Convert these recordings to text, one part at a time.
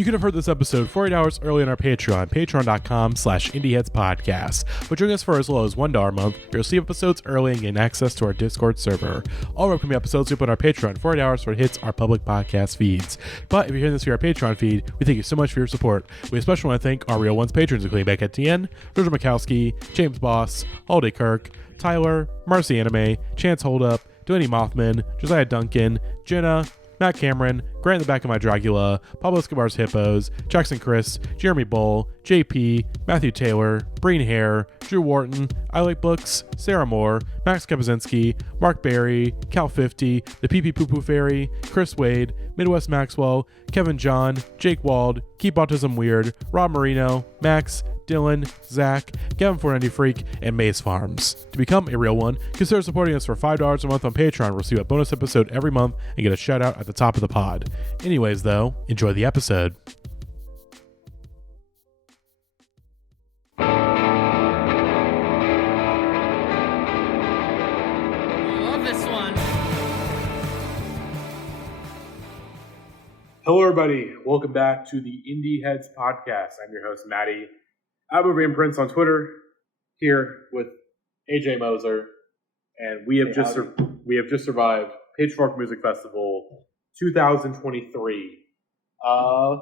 You could have heard this episode 48 hours early on our Patreon, patreon.com/IndieheadsPodcast. But join us for as low as $1 a month, you'll see episodes early and gain access to our Discord server. All our upcoming episodes will be on our Patreon 48 hours before it hits our public podcast feeds. But if you're hearing this via our Patreon feed, we thank you so much for your support. We especially want to thank our Real Ones patrons, including Beckett TN, Georgia Mikowski, James Boss, Holiday Kirk, Tyler, Marcy Anime, Chance Holdup, Delaney Mothman, Josiah Duncan, Jenna, Matt Cameron, Grant in the Back of My Dracula, Pablo Escobar's Hippos, Jackson Chris, Jeremy Bull, JP, Matthew Taylor, Breen Hare, Drew Wharton, I Like Books, Sarah Moore, Max Kapazinski, Mark Barry, Cal50, The PP Poo Poo Fairy, Chris Wade, Midwest Maxwell, Kevin John, Jake Wald, Keep Autism Weird, Rob Marino, Max, Dylan, Zach, Gavin 490 Freak, and Maze Farms. To become a real one, consider supporting us for $5 a month on Patreon. Receive a bonus episode every month and get a shout out at the top of the pod. Anyways, though, enjoy the episode. Love this one. Hello, everybody. Welcome back to the Indieheads podcast. I'm your host, Matty. I'm over in Prince on Twitter, here with AJ Moser, and we have just survived Pitchfork Music Festival 2023. A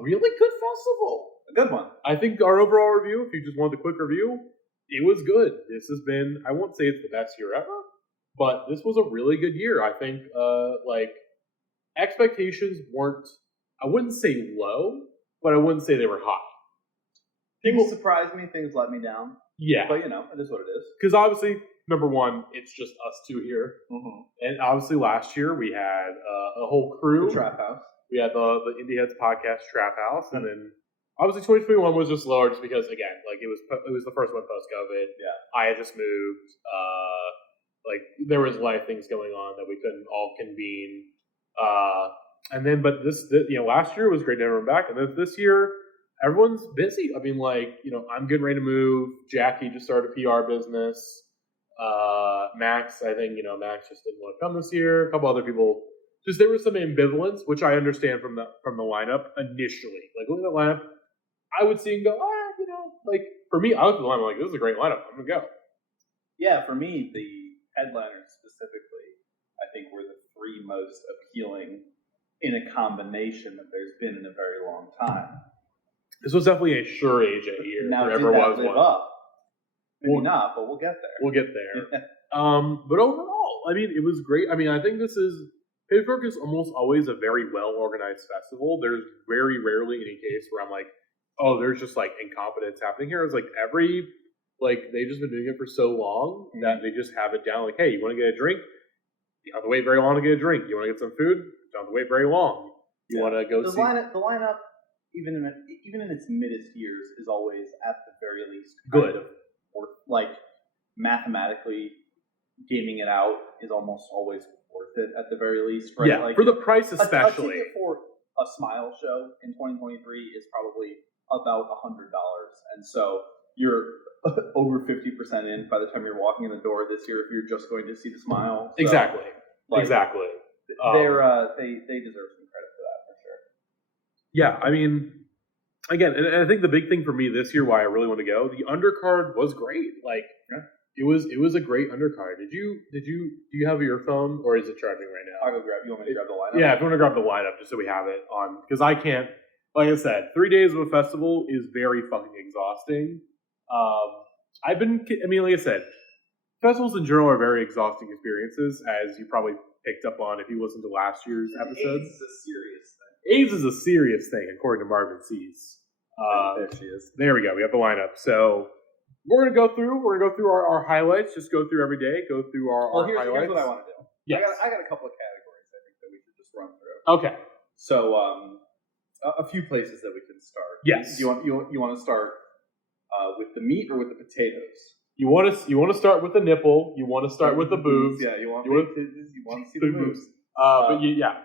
really good festival. A good one. I think our overall review, if you just want the quick review, it was good. This has been, I won't say it's the best year ever, but this was a really good year. I think, expectations weren't, I wouldn't say low, but I wouldn't say they were high. Things surprised me, things let me down. Yeah. But, it is what it is. Because obviously, number one, it's just us two here. Mm-hmm. And obviously last year we had a whole crew. The Trap House. We had the Indieheads podcast Trap House. Mm-hmm. And then obviously 2021 was just lower just because, again, it was the first one post-COVID. Yeah. I had just moved. There was a lot of things going on that we couldn't all convene. But last year was great to have everyone back. And then this year, everyone's busy. I mean, I'm getting ready to move. Jackie just started a PR business. Max, I think, Max just didn't want to come this year. A couple other people. Just there was some ambivalence, which I understand from the lineup initially. Looking at the lineup, I would see and go, for me, I looked at the lineup, this is a great lineup. I'm going to go. Yeah, for me, the headliners specifically, I think were the three most appealing in a combination that there's been in a very long time. This was definitely a sure AJ year. Now, there ever was live one. Up? Maybe not, but we'll get there. We'll get there. But overall, it was great. I think Pittsburgh is almost always a very well-organized festival. There's very rarely any case where I'm like, oh, there's just incompetence happening here. It's they've just been doing it for so long that they just have it down. Hey, you want to get a drink? You don't have to wait very long to get a drink. You want to get some food? You don't have to wait very long. You want to go the see... The lineup, even in its middest years, is always, at the very least, good. Mathematically, gaming it out is almost always worth it, at the very least. Right? Yeah, for the price especially. A ticket for a Smile show in 2023 is probably about $100. And so you're over 50% in by the time you're walking in the door this year if you're just going to see the Smile. So, exactly. Exactly. They deserve some credit for that, for sure. Yeah, again, and I think the big thing for me this year, why I really want to go, the undercard was great. It was a great undercard. Do you have your phone, or is it charging right now? I'll go grab. You want me to grab the lineup? Yeah, if you want to grab the lineup, just so we have it on, because I can't. Like I said, 3 days of a festival is very fucking exhausting. Like I said, festivals in general are very exhausting experiences, as you probably picked up on if you listened to last year's episodes. AIDS is a serious thing. AIDS is a serious thing, according to Marvin Seas. There she is. There we go. We have the lineup. So we're gonna go through our highlights. Just go through every day. Go through our highlights. Here's what I want to do. Yes. I got a couple of categories I think that we should just run through. Okay. So a few places that we can start. Yes. You want to start with the meat or with the potatoes? You want to start with the nipple. You want to start with the boobs. Yeah. You want to see the boobs. But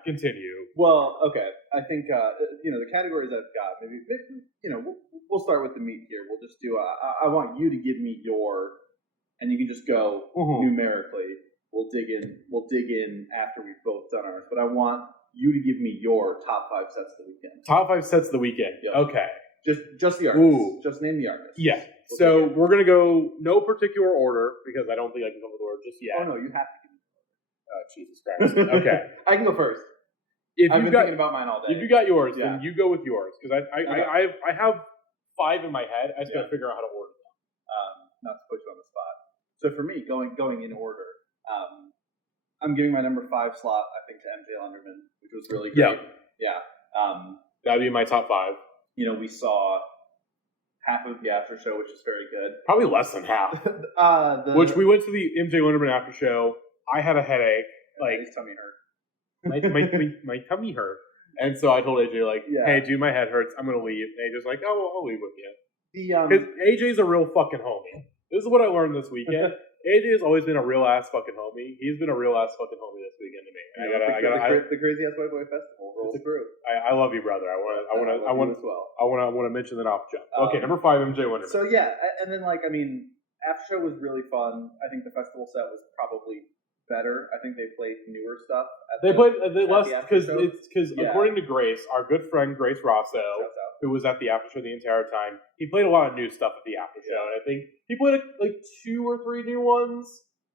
continue. Well, okay. I think the categories I've got. Maybe we'll start with the meat here. We'll just do. I want you to give me your, and you can just go numerically. We'll dig in after we've both done ours. But I want you to give me your top 5 sets of the weekend. Top 5 sets of the weekend. Yep. Okay. Just the artist. Ooh. Just name the artist. Yeah. So we're going to go no particular order because I don't think I can come with order just yet. Oh, no, you have to give me Jesus Christ. Okay. I can go first. I've been thinking about mine all day. If you got yours, then you go with yours. Because I have 5 in my head. I just got to figure out how to order them. Not to put you on the spot. So for me, going in order, I'm giving my number 5 slot, I think, to MJ Lenderman, which was really great. Yeah. That would be my top 5. We saw half of the after show, which is very good. Probably less than half. Which we went to the MJ Lenderman after show. I had a headache. His tummy hurt. my tummy hurt. And so I told AJ, hey, dude, my head hurts. I'm going to leave. And AJ's like, oh, well, I'll leave with you. Because AJ's a real fucking homie. This is what I learned this weekend. AJ has always been a real ass fucking homie. He's been a real ass fucking homie this weekend to me. The Crazy Ass White Boy Festival rolls through. I love you, brother. I want to mention that off jump. Okay, number 5, MJ Lenderman. So yeah, and then after show was really fun. I think the festival set was probably better. I think they played newer stuff. They played less because according to Grace, our good friend Grace Rosso, who was at the after show the entire time, he played a lot of new stuff at the after show, and I think he played 2 or 3 new ones,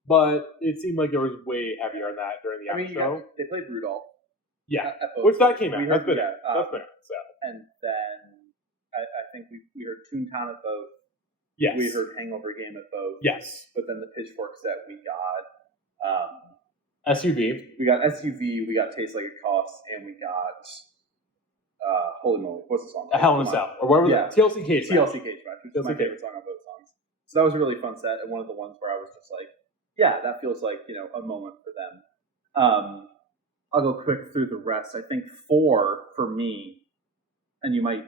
but it seemed like there was way heavier on that during the after show. They played Rudolph. Yeah, which that came out. That's been out. So. And then I think we heard Toontown at both. Yes. We heard Hangover Game at both. Yes. But then the Pitchfork set we got. SUV. We got SUV, we got Taste Like It Costs, and we got holy moly, what's the song? A Hell in a Cell. Or whatever. TLC Cage Match. TLC Cage Match, which is my favorite song on both songs. So that was a really fun set, and one of the ones where I was just like, yeah, that feels like, a moment for them. I'll go quick through the rest. I think 4 for me, and you might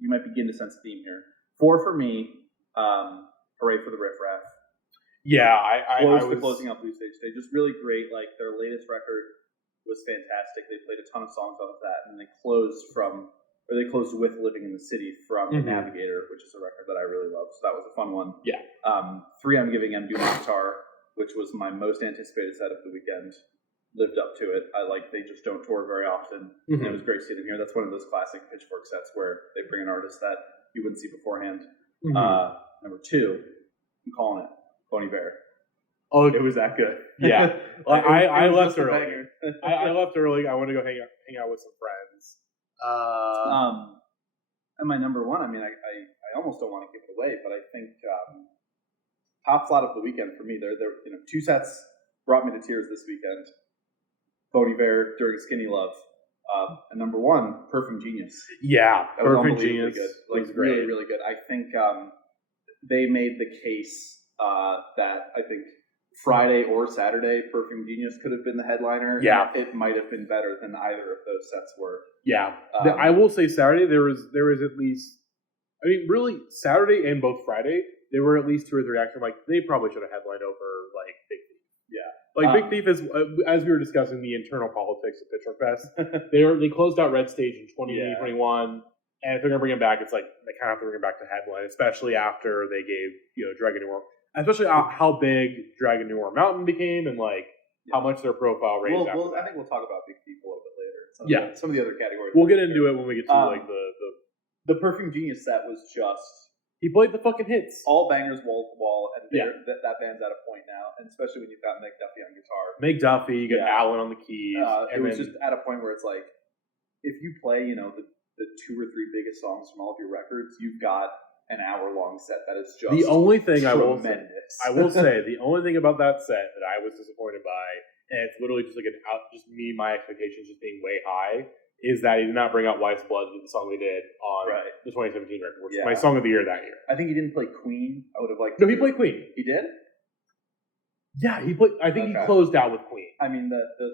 begin to sense a theme here. 4 for me, Hooray for the Riff Raff. Yeah, the closing out Blue Stage Day, just really great. Their latest record was fantastic. They played a ton of songs off of that, and they closed with Living in the City from Navigator, which is a record that I really love. So that was a fun one. Yeah. 3, I'm giving M Do My Guitar, which was my most anticipated set of the weekend. Lived up to it. They just don't tour very often. And it was great to see them here. That's one of those classic Pitchfork sets where they bring an artist that you wouldn't see beforehand. Number 2, I'm calling it Boney Bear. Oh, it was that good. Yeah. I left early. I left early. I want to go hang out with some friends. And my number 1, I almost don't want to give it away, but I think top slot of the weekend for me, there 2 sets brought me to tears this weekend. Boney Bear during Skinny Love. And number 1, Perfume Genius. Yeah, that Perfume Genius. Good. Really, really good. I think they made the case that I think Friday or Saturday, Perfume Genius could have been the headliner. Yeah. It might have been better than either of those sets were. Yeah. I will say Saturday, there was at least, really, Saturday and both Friday, there were at least 2 or 3 acts. They probably should have headlined over, Big Thief. Yeah. Big Thief is, as we were discussing the internal politics of Pitchfork Fest, they closed out Red Stage in 2021. And if they're going to bring him back, it's they kind of have to bring him back to headline, especially after they gave, Dragon New Orleans. Especially how big Dragon New Orleans Mountain became and, how much their profile raised after that. I think we'll talk about Big Thief a little bit later. Some of the other categories. We'll get into it when we get to, the Perfume Genius set was just... He played the fucking hits. All bangers wall to wall, and that band's at a point now, and especially when you've got Meg Duffy on guitar. Meg Duffy, you got Alan on the keys. It was just at a point where it's if you play, the 2 or 3 biggest songs from all of your records, you've got an hour-long set that is just the only thing tremendous. I will say, the only thing about that set that I was disappointed by, and it's literally just my expectations just being way high, is that he did not bring out Wife's Blood, the song they did on the 2017 record, which is my song of the year that year. I think he didn't play Queen. I would have liked. No, he played Queen. He did. Yeah, he played. I think he closed out with Queen.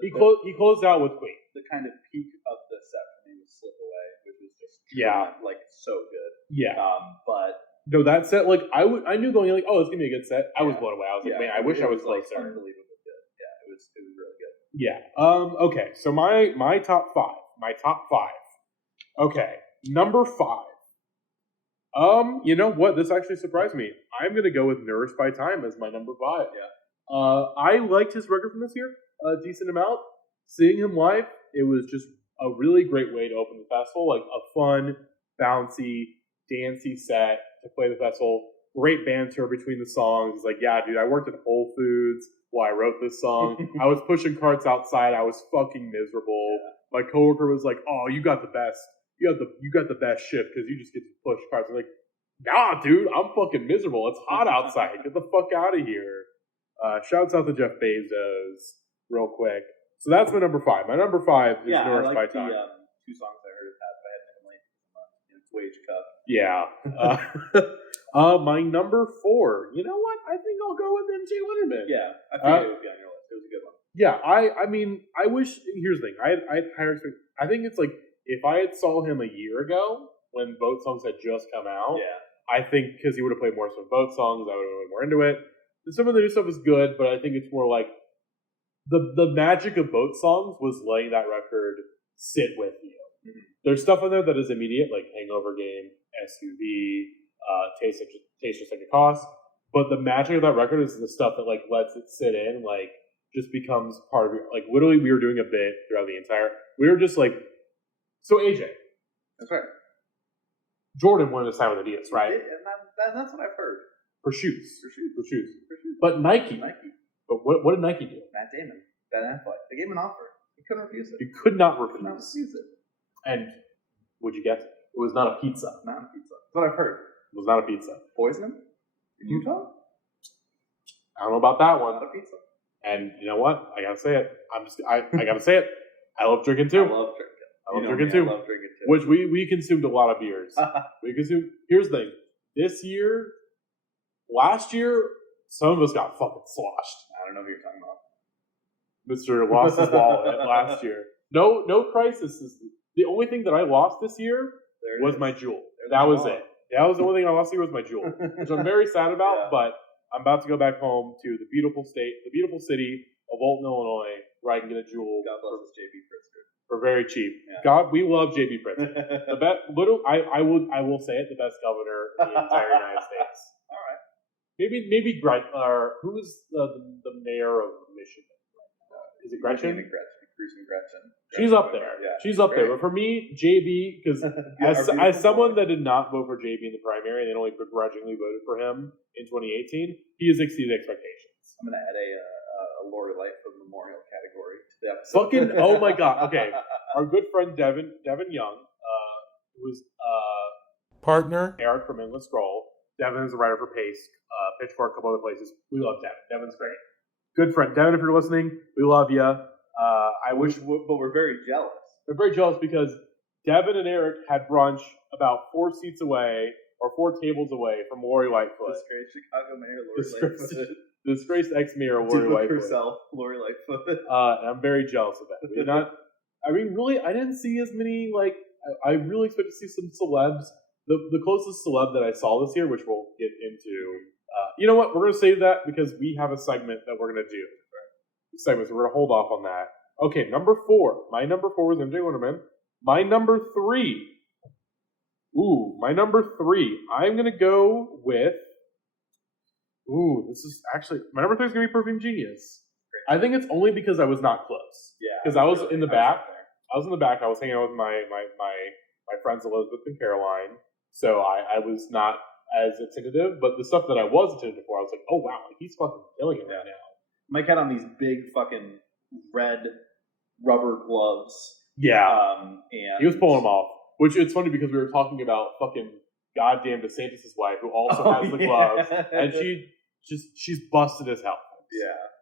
He closed out with Queen. The kind of peak of the set for me was Slip Away, which was just so good. Yeah. But no, that set I knew going oh, it's gonna be a good set. I was blown away. I was man, I wish I was closer. Unbelievably good. Yeah, it was really good. Yeah. Okay. So my top 5. Okay. Number 5. You know what? This actually surprised me. I'm gonna go with Nourished by Time as my number 5. Yeah. I liked his record from this year a decent amount. Seeing him live, it was just a really great way to open the festival, like a fun, bouncy, dancey set to play the festival. Great banter between the songs. It's like, yeah, dude, I worked at Whole Foods while I wrote this song. I was pushing carts outside. I was fucking miserable. Yeah. My coworker was like, "Oh, you got the best. You got the best shift because you just get to push carts." I'm like, "Nah, dude, I'm fucking miserable. It's hot outside. Get the fuck out of here." Shouts out to Jeff Bezos, real quick. So that's my number 5. My number 5 is North by Time. Two songs I heard that, but I hadn't been late in its wage cut. Yeah. My number 4. You know what? I think I'll go with MJ Winterman. Yeah, I figured it would be on your list. It was a good one. Yeah, I mean, I wish. Here's the thing. I had higher expectations. I think it's like if I had saw him a year ago when Boat Songs had just come out. Yeah. I think because he would have played more some Boat Songs, I would have been more into it. Some of the new stuff is good, but I think it's more like the magic of Boat Songs was letting that record sit with you. Mm-hmm. There's stuff in there that is immediate, like Hangover Game, SUV, Taste Just Like a Cost. But the magic of that record is the stuff that like lets it sit in, like just becomes part of your, like literally we were doing a bit throughout the entire, we were just like, so AJ. That's right. Jordan wanted to sign with Adidas, right? And that's what I've heard. For shoes. But Nike. But what did Nike do? Matt Damon, Ben Affleck. They gave him an offer. He couldn't refuse it. He could not refuse it. And what'd you get? It was not a pizza. Not a pizza. That's what I've heard. It was not a pizza. Poisoning? In Utah? I don't know about that one. Not a pizza. And you know what? I gotta say it. I gotta say it. I love drinking too. I love drinking too. Which we consumed a lot of beers. Here's the thing. This year, last year, some of us got fucking sloshed. I don't know who you're talking about. Mr. lost his wallet last year. No crisis. The only thing that I lost this year was my jewel. That was it. That was the only thing I lost this year was my jewel, which I'm very sad about. Yeah. But I'm about to go back home to the beautiful city of Alton, Illinois, where I can get a jewel. God bless JB Pritzker. For very cheap. Yeah. God, we love JB Pritzker. The best. I will say it. The best governor in the entire United States. All right. Maybe who's the mayor of Michigan? Is it Gretchen? Gretchen. She's up there. Yeah, she's up there. But for me, JB, because as someone that did not vote for JB in the primary and only begrudgingly voted for him in 2018, he has exceeded expectations. I'm going to add a Lori Lightfoot memorial category to the episode. Fucking, oh my God. Okay. Our good friend Devin Young, who's partner Eric from Endless Scroll. Devin is a writer for Pace, Pitchfork, a couple other places. We love Devin. Devin's great. Good friend. Devin, if you're listening, we love you. But we're very jealous. We're very jealous because Devin and Eric had brunch about 4 seats away or 4 tables away from Lori Lightfoot. Disgraced Chicago Mayor Lori Lightfoot. Disgraced ex-mayor Lori Lightfoot. Herself, Lori Lightfoot. And I'm very jealous of that. Really, I didn't see as many, I really expect to see some celebs. The closest celeb that I saw this year, which we'll get into. You know what? We're going to save that because we have a segment that we're going to do. Segments. So we're gonna hold off on that. Okay, number 4. My number 4 was MJ Winterman. My number 3. I'm gonna go with. This is actually my number 3 is gonna be Perfume Genius. I think it's only because I was not close. Yeah. Because I was in the back. I was in the back. I was hanging out with my friends Elizabeth and Caroline. So I was not as attentive, but the stuff that I was attentive for, I was like, oh wow, he's fucking killing it right now. Mike had on these big fucking red rubber gloves. Yeah. And he was pulling them off. Which it's funny because we were talking about fucking goddamn DeSantis' wife, who also has the gloves, and she's busted as hell.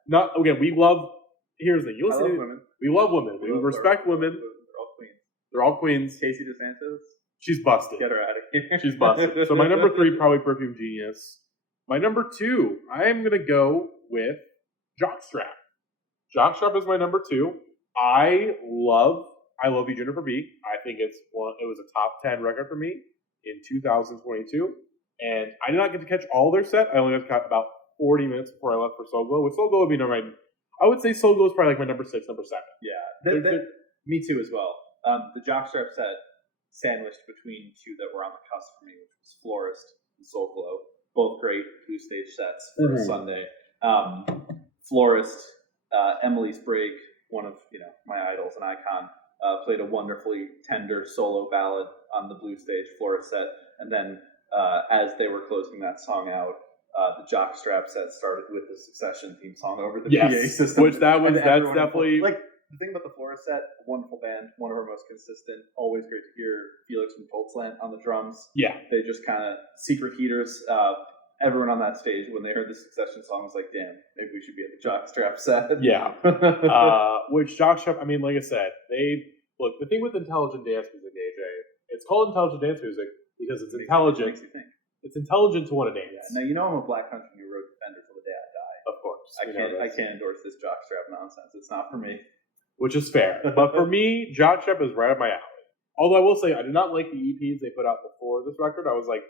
Yeah. We love. Here's the thing. I love women. We love women. We respect women. They're all queens. Casey DeSantis. She's busted. Get her out of here. She's busted. So my number 3 probably Perfume Genius. My number 2, I am gonna go with Jockstrap. Jockstrap is my number 2. I love You, Jennifer B. I think it was a top 10 record for me in 2022. And I did not get to catch all their set. I only got to catch about 40 minutes before I left for Soul Glow. Which Soul Glow would be I would say Soul Glow is probably like my number 6, number 7. Yeah. Me too as well. The Jockstrap set sandwiched between 2 that were on the cusp for me, which was Florist and Soul Glow. Both great 2-stage sets for a Sunday. Florist, Emily Sprague, one of my idols, an icon. played a wonderfully tender solo ballad on the blue stage, Florissette, and then as they were closing that song out, the jockstrap set started with the Succession theme song over the PA system. Which that's definitely like the thing about the Florissette, wonderful band, one of our most consistent. Always great to hear Felix from Toltzland on the drums. Yeah, they just kind of secret heaters. Everyone on that stage, when they heard the Succession song, was like, "Damn, maybe we should be at the jockstrap set." Yeah, which jockstrap. I mean, like I said, look. The thing with intelligent dance music, AJ, it's called intelligent dance music because it's intelligent. Makes you think. It's intelligent to want to dance. Now you know I'm a Black Country New Road defender till the day I die. Of course, I can't endorse this jockstrap nonsense. It's not for me. Which is fair, but for me, jockstrap is right up my alley. Although I will say, I did not like the EPs they put out before this record. I was like,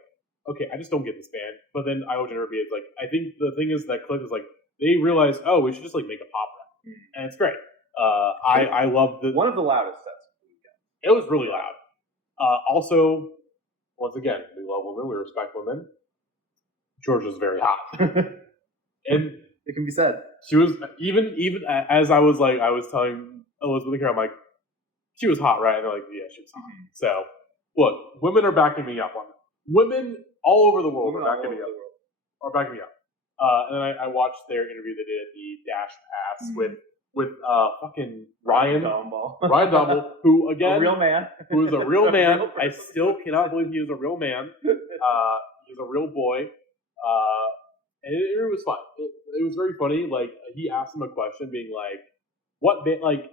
okay, I just don't get this band. But then I would interview it's like, I think the thing is that Click is like, they realized, oh, we should just like make a pop record, and it's great. I love one of the loudest sets of the weekend. It was really loud. Also, once again, we love women, we respect women. Georgia's very hot, and it can be said. She was even as I was telling Elizabeth here, I'm like, she was hot, right? And they're like, yeah, she was hot. Mm-hmm. So look, women are backing me up on it. Women all over the world are backing me up. And then I watched their interview they did at the Dash Pass with fucking Ryan Dumble, who again, a real man, who is a real man. I still cannot believe he is a real man. He's a real boy. And it was fun. It was very funny. Like, he asked him a question, being like, "What band? Like,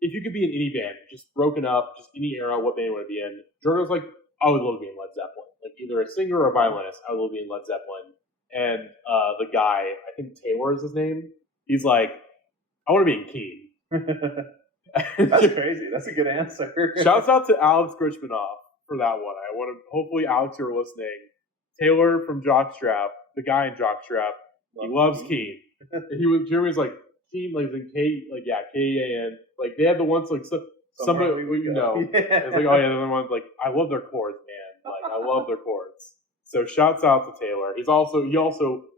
if you could be in any band, just broken up, just any era, what band would it be in?" Jordan was like, "I would love to be in Led Zeppelin. Like, either a singer or a violinist. I would love to be in Led Zeppelin." And the guy, I think Taylor is his name. He's like, "I want to be in Keen." That's crazy. That's a good answer. Shouts out to Alex Grichmanoff for that one. I want to. Hopefully, Alex, you're listening. Taylor from Jockstrap. The guy in Jockstrap, he loves Keen. And Jeremy's like, Keen, like, K-E-A-N. Like, they had the ones, like, somebody, you know. Yeah. It's like, oh, yeah, the other one's like, I love their chords, man. Like, I love their chords. So, shouts out to Taylor. He also,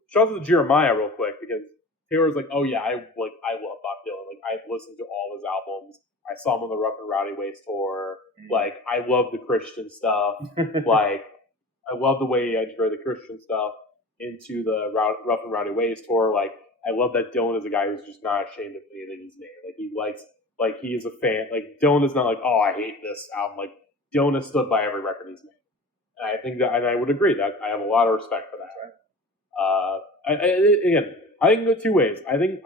shouts out to Jeremiah real quick, because Taylor's like, oh, yeah, I love Bob Dylan. Like, I've listened to all his albums. I saw him on the Rough and Rowdy Ways tour. Like, I love the Christian stuff. Like, I love the way he integrated the Christian stuff into the Rough and Rowdy Ways tour. Like, I love that Dylan is a guy who's just not ashamed of anything he's made. Like, he likes, like, he is a fan. Like, Dylan is not like, oh, I hate this album. Like, Dylan has stood by every record he's made. And I think that, and I would agree that I have a lot of respect for that. Again, I think go two ways. I think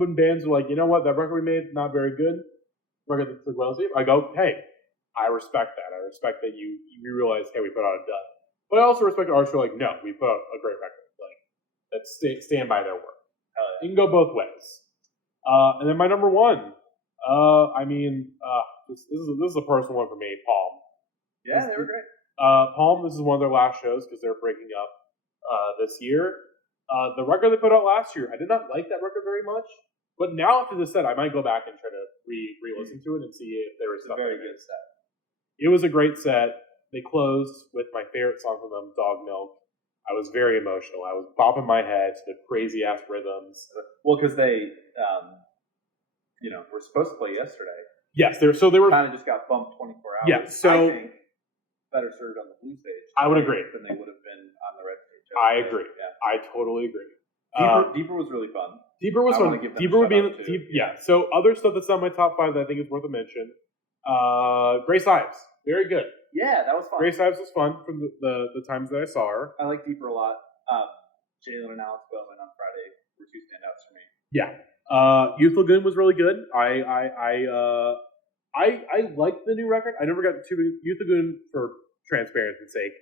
when bands are like, you know what, that record we made not very good, record that's like, well, I go, hey, I respect that. I respect that you realize, hey, we put out a dud. But I also respect artists who are like, no, we put out a great record. Like, let's stand by their work. You can go both ways. And then my number one, this is a personal one for me, Palm. Yeah, they were great. Palm, this is one of their last shows because they're breaking up this year. The record they put out last year, I did not like that record very much. But now after this set, I might go back and try to re-listen to it and see if there was stuff. It's a very good set. It was a great set. They closed with my favorite song from them, Dog Milk. I was very emotional. I was bopping my head to the crazy-ass rhythms. Well, because they, were supposed to play yesterday. Yes, they were kind of just got bumped 24 hours. Yeah, so I think better served on the blue stage. I would agree. Than they would have been on the red stage. I agree. Yeah. I totally agree. Deeper was really fun. Deeper was fun. Deeper would be yeah. So other stuff that's on my top 5 that I think is worth a mention. Grace Ives, very good. Yeah, that was fun. Grace Ives was fun from the times that I saw her. I like Deeper a lot. Jalen and Alex Bowman on Friday were two standouts for me. Yeah. Youth Lagoon was really good. I liked the new record. I never got to Youth Lagoon for transparency's sake.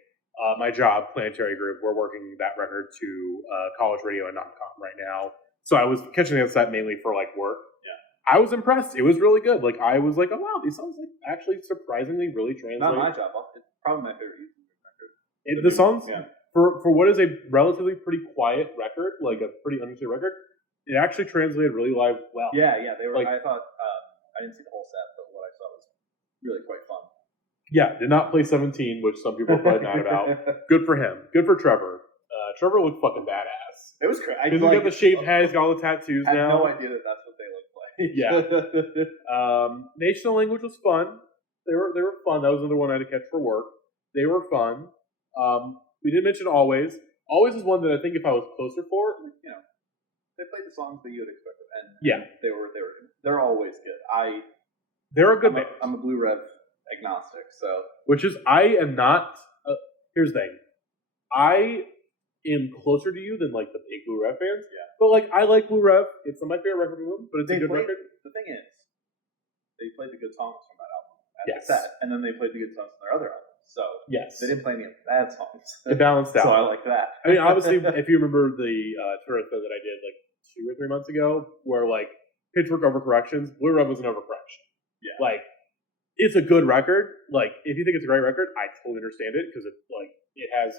My job, Planetary Group, we're working that record to college radio and non-com right now. So I was catching that set mainly for like work. Yeah. I was impressed. It was really good. Like, I was like, oh wow, these songs like actually surprisingly really translate. Not my job. It's probably my favorite Youth Lagoon record. The songs, for what is a relatively pretty quiet record, like a pretty understated record, it actually translated really well. Yeah, they were. Like, I thought I didn't see the whole set, but what I saw was really quite fun. Yeah, did not play 17, which some people are probably mad about. Good for him. Good for Trevor. Trevor looked fucking badass. It was crazy. He's got the shaved head. He's got all the tattoos now. I had no idea that that's what they looked like. Yeah. National Language was fun. They were fun. That was another one I had to catch for work. They were fun. We did mention Always. Always is one that I think if I was closer for, they played the songs that you would expect, and yeah, they're always good. They're a good band. I'm a Blue Rev agnostic, so which is I am not. Here's the thing, I am closer to you than like the big Blue Rev fans. Yeah, but like I like Blue Rev. It's not my favorite record from them, but it's a good record. The thing is, they played the good songs from that album at the set, and then they played the good songs from their other album. So yes, they didn't play any of the bad songs. It balanced out. So I like that. I mean, obviously, if you remember the tour that I did like 2 or 3 months ago, where like Pitchfork overcorrections, Blue Rev was an overcorrection. Yeah, like it's a good record. Like if you think it's a great record, I totally understand it because it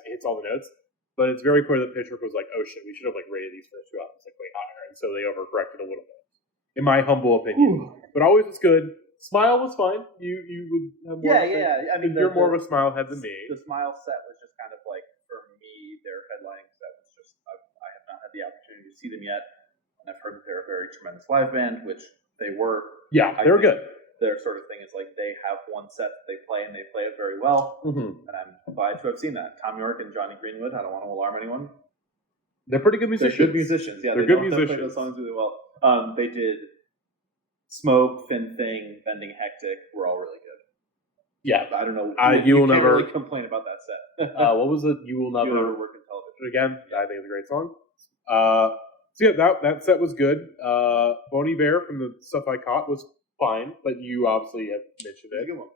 hits all the notes. But it's very clear that Pitchfork was like, oh shit, we should have like rated these first 2 albums like way higher, and so they overcorrected a little bit, in my humble opinion. But Always was good. Smile was fine. You would have more. Yeah. I mean, you're more of a Smile head than me. The Smile set was just kind of like, for me, their headlining set was just. I have not had the opportunity to see them yet, and I've heard that they're a very tremendous live band, which they were. Yeah, they're good. Their sort of thing is like they have one set that they play, and they play it very well. Mm-hmm. And I'm glad to have seen that. Tom York and Johnny Greenwood. I don't want to alarm anyone. They're pretty good musicians. They're good musicians. Yeah, they're good musicians. They play those songs really well. They did Smoke, Fin Thing, Bending Hectic. Were all really good. Yeah, I don't know. You will can't never really complain about that set. What was it? You will never work in television again. I think it's a great song. So yeah, that set was good. Boney Bear from the stuff I caught was fine, but you obviously have mentioned it. Good one.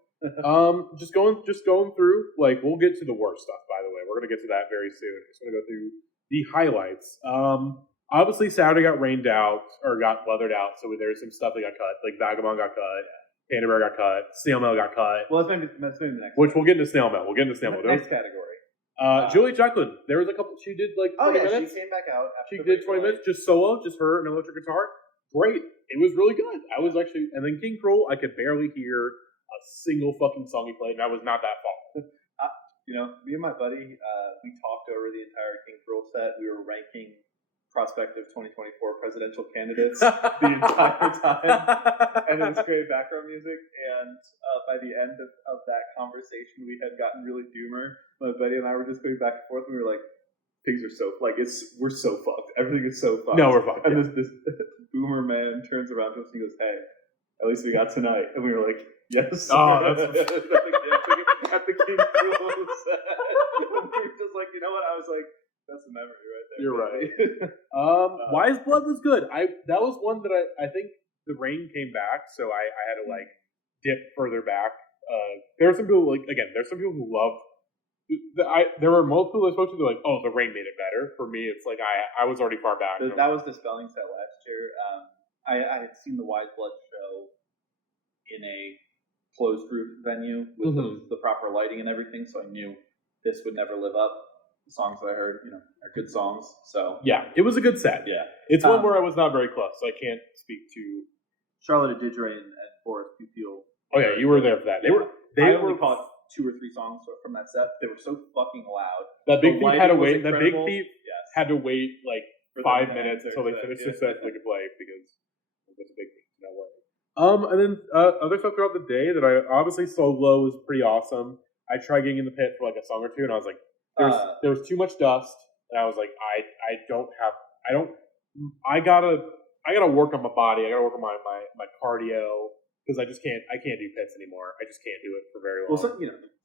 just going through. Like we'll get to the worst stuff. By the way, we're gonna get to that very soon. I just want to go through the highlights. Obviously, Saturday got rained out or got weathered out, so there's some stuff that got cut. Like Vagabond got cut, Panda Bear got cut, Snail Mail got cut. Well, that's maybe the next. Which we'll get into Snail Mail. Next category. Julie Jacqueline. There was a couple. She did like 20 minutes. She came back out. She did 20 minutes just solo, just her and an electric guitar. Great. It was really good. I was actually, and then King Cruel, I could barely hear a single fucking song he played, and I was not that far. Me and my buddy, we talked over the entire King Cruel set. We were ranking prospective 2024 presidential candidates the entire time, and it was great background music. And by the end of that conversation, we had gotten really doomer. My buddy and I were just going back and forth, and we were like, "Things are so we're so fucked. Everything is so fucked." No, we're fucked. And this boomer man turns around to us and he goes, "Hey, at least we got tonight." And we were like, "Yes." Oh, that's at the King Cruel set. We were just like, you know what? I was like, that's a memory right there. You're right. Wise Blood was good. That was one that I think the rain came back, so I had to like dip further back. There are some people there's some people who love. There were multiple I spoke to. They're like, oh, the rain made it better. For me, it's like I was already far back. That was the spelling set last year. I had seen the Wise Blood show in a closed group venue with the proper lighting and everything, so I knew this would never live up. The songs that I heard, are good songs. So yeah, it was a good set. Yeah, it's one where I was not very close, so I can't speak to Charlotte Adidre and Boris Pupil. Oh yeah, you were there for that. They only caught 2 or 3 songs from that set. They were so fucking loud. That Big Thief had to wait. That Big Thief had to wait like 5 minutes until they finished the set so they could play because it was a Big Thief. No way. And then other stuff throughout the day that I obviously Solo was pretty awesome. I tried getting in the pit for like a song or two, and I was like, there was too much dust, and I was like, I gotta work on my body. I gotta work on my cardio because I can't do pits anymore. I just can't do it for very long. Well,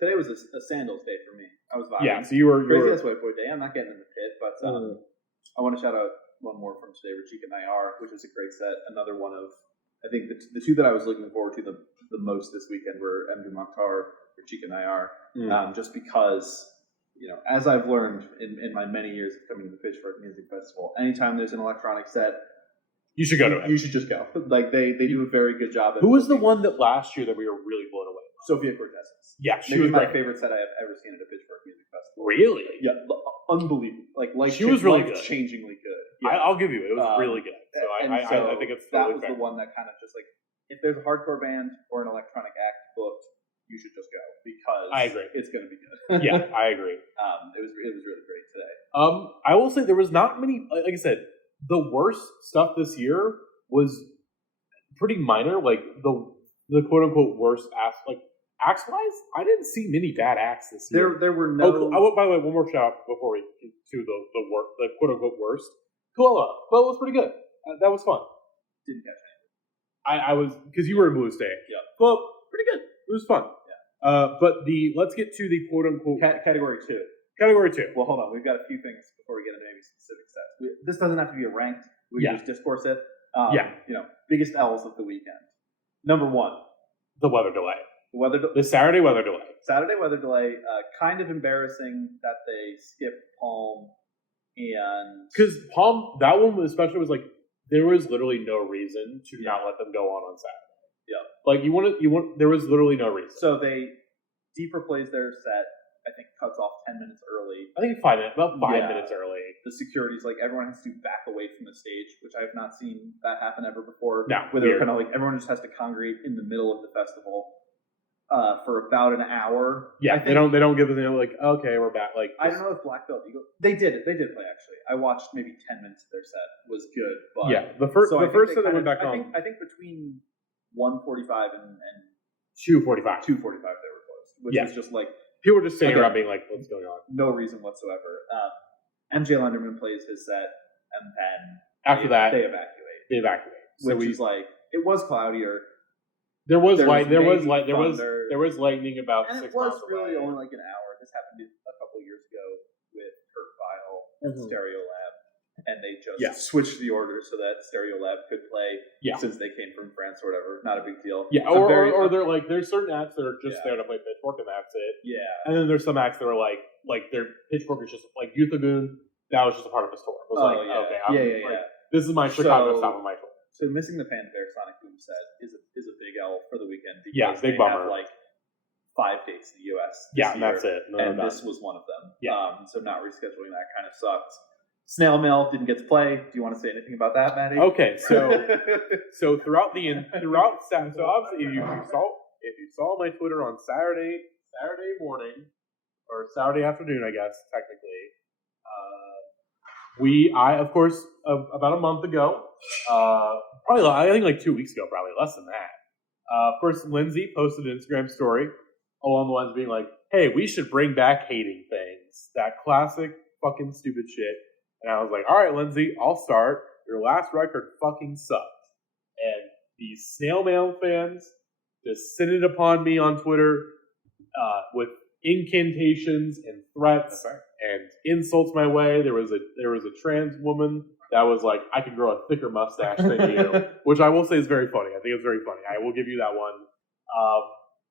today was a sandals day for me. I was vibing. Yeah, so you were Crazy Ass White Boy Day. I'm not getting in the pit, but I want to shout out one more from today, Rachika Nayar, which is a great set. Another one of, I think the 2 that I was looking forward to the most this weekend were MJ Mokhtar, Rachika Nayar, just because, as I've learned in my many years of coming to the Pitchfork Music Festival, anytime there's an electronic set, you should go to it. You should just go. Like they do a very good job. Who was the one that last year that we were really blown away with? Sofia Cortez. Yeah, she was my favorite set I have ever seen at a Pitchfork Music Festival. Really? Yeah, unbelievable. She was really good. Changingly good. Yeah. I'll give you it. It was really good. So I think it's totally that was the one that kind of just like, if there's a hardcore band or an electronic act booked, you should just go because I agree. It's going to be good. Yeah, I agree. It was really great today. I will say there was not many. Like I said, the worst stuff this year was pretty minor. Like the quote unquote worst acts, like acts wise, I didn't see many bad acts this year. There were no. By the way, one more shout out before we get to the quote unquote worst. Koala was pretty good. That was fun. Didn't catch I was because you were in Blue State. Yeah. Well, pretty good. It was fun. Yeah. But let's get to the quote unquote category 2. Category 2. Well, hold on. We've got a few things before we get into maybe specific sets. This doesn't have to be a ranked. We can just discourse it. Biggest L's of the weekend. Number 1, the weather delay. The Saturday weather delay. Saturday weather delay. Kind of embarrassing that they skipped Palm, and because Palm, that one especially was like there was literally no reason to not let them go on Saturday. Yeah, like you want. There was literally no reason. So they Deeper plays their set. I think cuts off 10 minutes early. I think 5 minutes, about 5 minutes early. The security's like everyone has to back away from the stage, which I have not seen that happen ever before. No, where they're kind of like everyone just has to congregate in the middle of the festival for about an hour. Yeah, they don't give it like okay, we're back. Like I don't know if Black Belt Eagle they did play actually. I watched maybe 10 minutes of their set. It was good, but the first set that went back on. I think between 1:45 and 2:45 they were closed, which was just like. People were just sitting around being like, what's going on? No reason whatsoever. MJ Lenderman plays his set, and then after that, they evacuate. Which is like, it was cloudier. There was lightning about and 6 it was miles really away. only like an hour. This happened a couple of years ago with Kurt Vile and Stereo Lab. And they just switched the order so that Stereo Lab could play since they came from France or whatever. Not a big deal. Yeah, or they're like there's certain acts that are just there to play Pitchfork and that's it. Yeah. And then there's some acts that are like their Pitchfork is just like Youth Lagoon. That was just a part of his tour. It was this is my Chicago stop of my tour. So missing the Fanfare Sonic Boom set is a big L for the weekend because big bummer. Have like 5 dates in the US. Yeah, that's it. This was one of them. Yeah. So not rescheduling that kind of sucked. Snail Mail didn't get to play. Do you want to say anything about that, Matty? Okay, so throughout so obviously if you saw my Twitter on Saturday morning or Saturday afternoon, I guess technically, I of course about a month ago, probably I think like 2 weeks ago, probably less than that. Of course, Lindsay posted an Instagram story along the lines of being like, "Hey, we should bring back hating things, that classic fucking stupid shit." And I was like, all right, Lindsay, I'll start. Your last record fucking sucked. And these Snail Mail fans descended upon me on Twitter with incantations and threats and insults my way. There was a trans woman that was like, I could grow a thicker mustache than you, which I will say is very funny. I think it's very funny. I will give you that one.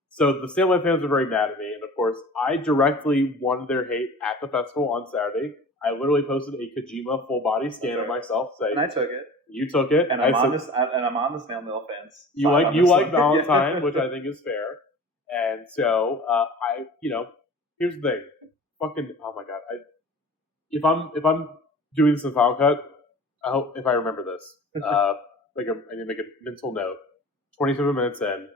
So the Snail Mail fans are very mad at me. And of course, I directly won their hate at the festival on Saturday. I literally posted a Kojima full body scan of myself saying, and I took it. You took it, and I'm on the Snail Mail fans. You like Valentine, which I think is fair. And so here's the thing. Fucking oh my god! If I'm doing this in Final Cut, I hope if I remember this. I need to make a mental note. 27 minutes in.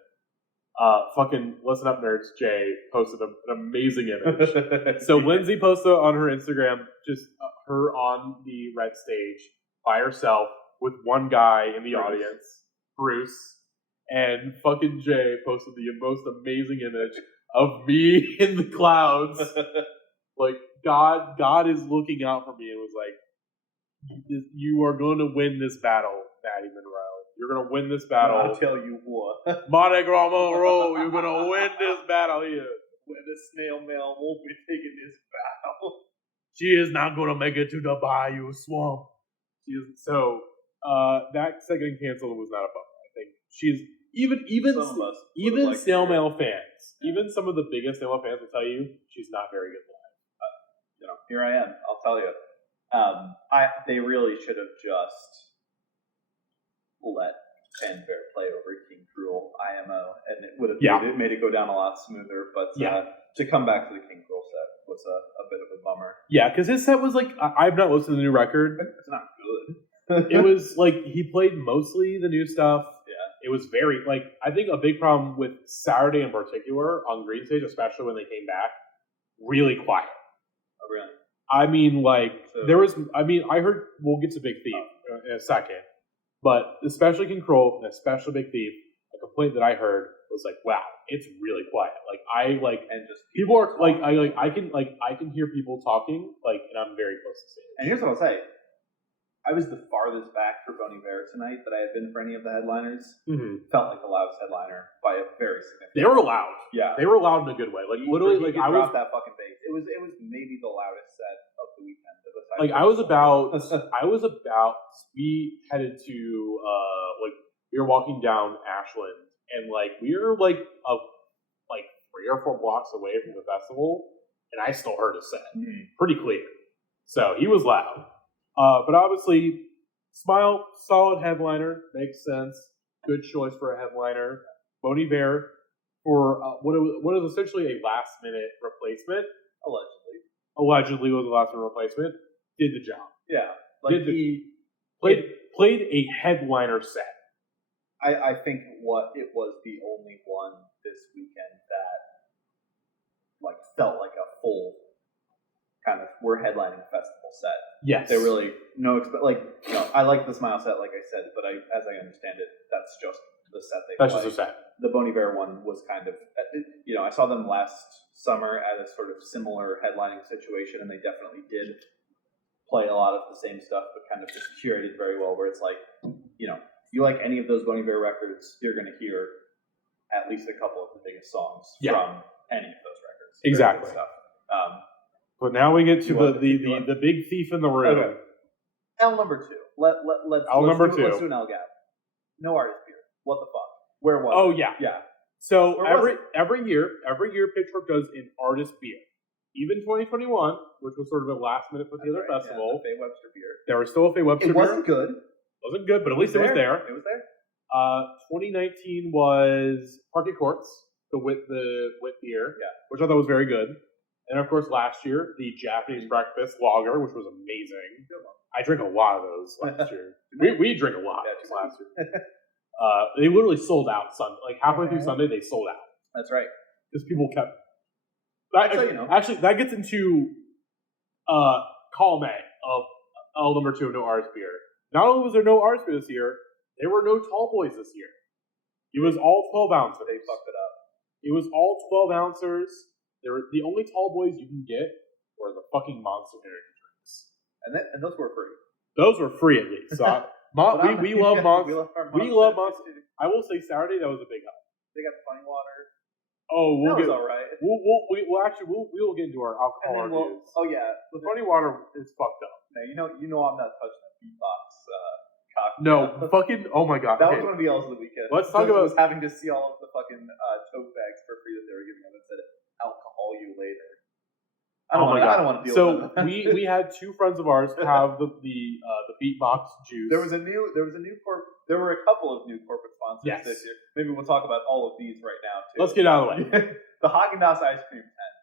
Fucking Listen Up Nerds Jay posted an amazing image. So Lindsay posted on her Instagram just her on the red stage by herself with one guy in the audience, Bruce, and fucking Jay posted the most amazing image of me in the clouds. Like God is looking out for me and was like, you are going to win this battle, Matty Monroe. You're going to win this battle. I'll tell you what. Mardi Gras Monroe, you're going to win this battle here. Where the Snail Mail won't be taking this battle. She is not going to make it to the Bayou Swamp. That second canceled was not a bummer. I think she's even Snail Mail fans, even some of the biggest Snail Mail fans will tell you she's not very good live. Here I am. I'll tell you. They really should have just let Fanfare play over King Cruel IMO, and it would have made it go down a lot smoother. But to come back to the King Cruel set was a bit of a bummer. Yeah, because his set was like I've not listened to the new record. It's not good. It was like he played mostly the new stuff. Yeah, it was very like I think a big problem with Saturday in particular on Green Stage, especially when they came back, really quiet. Oh, really? I mean, I heard we'll get to Big Thief in a second. But especially Control and especially Big Thief, a complaint that I heard was like, wow, it's really quiet. Like and just people are I can hear people talking and I'm very close to stage. And here's what I'll say. I was the farthest back for Bon Iver tonight that I had been for any of the headliners. Mm-hmm. Felt like the loudest headliner by a very significant. They were loud. Yeah, they were loud in a good way. Like literally, like I was that fucking bass. It was maybe the loudest set of the weekend. We headed to we were walking down Ashland and we were 3 or 4 blocks away from the festival, and I still heard a set pretty clear. So he was loud. But obviously, Smile, solid headliner, makes sense. Good choice for a headliner. Bon Iver, for what is essentially a last-minute replacement, allegedly was a last-minute replacement, did the job. Yeah. He played a headliner set. I think it was the only one this weekend that felt like a full kind of we're headlining a festival set. Yes. They really I like the Smile set, like I said, but as I understand it, that's just the set they play. That's just a set. The Bon Iver one was kind of, I saw them last summer at a sort of similar headlining situation, and they definitely did play a lot of the same stuff, but kind of just curated very well, where it's you like any of those Bon Iver records, you're going to hear at least a couple of the biggest songs from any of those records. Exactly. Stuff. But now we get to the big thief in the room. Okay. L number 2. Let's do an L gap. No artist beer. What the fuck? Where was it? Oh yeah. Yeah. So every year Pitchfork does an artist beer. Even 2021, which was sort of a last minute put together festival. Yeah, the Faye Webster beer. There was still a Faye Webster beer. It wasn't good. Wasn't good, but at least it was there. It was there. 2019 was Parquet Courts, the wit beer, which I thought was very good. And of course, last year the Japanese breakfast lager, which was amazing. I drank a lot of those last year. We drink a lot last year. They literally sold out Sunday. Halfway through Sunday, they sold out. That's right. Because people kept. Actually, that gets into column A of L number 2 of No Artist Beer. Not only was there no artist beer this year, there were no tall boys this year. It was all 12 ounces. They fucked it up. It was all 12 ounces. The only tall boys you can get were the fucking Monster energy drinks. And those were free. Those were free at least. So we love Monster. We love Monster. I will say Saturday that was a big help. They got funny water. Oh, that was all right. We'll get into our alcohol reviews. The funny water is fucked up. Now you know I'm not touching that beatbox cocktail. No, fucking oh my god. That was one of the L's of the weekend. Let's talk about having to see all of the fucking tote bags for free that they were giving them that said "alcohol you later." I don't want to deal with that. So we had 2 friends of ours have the beatbox juice. There were a couple of new corporate sponsors this year. Maybe we'll talk about all of these right now too. Let's get out of the way. The Haagen-Dazs ice cream tent,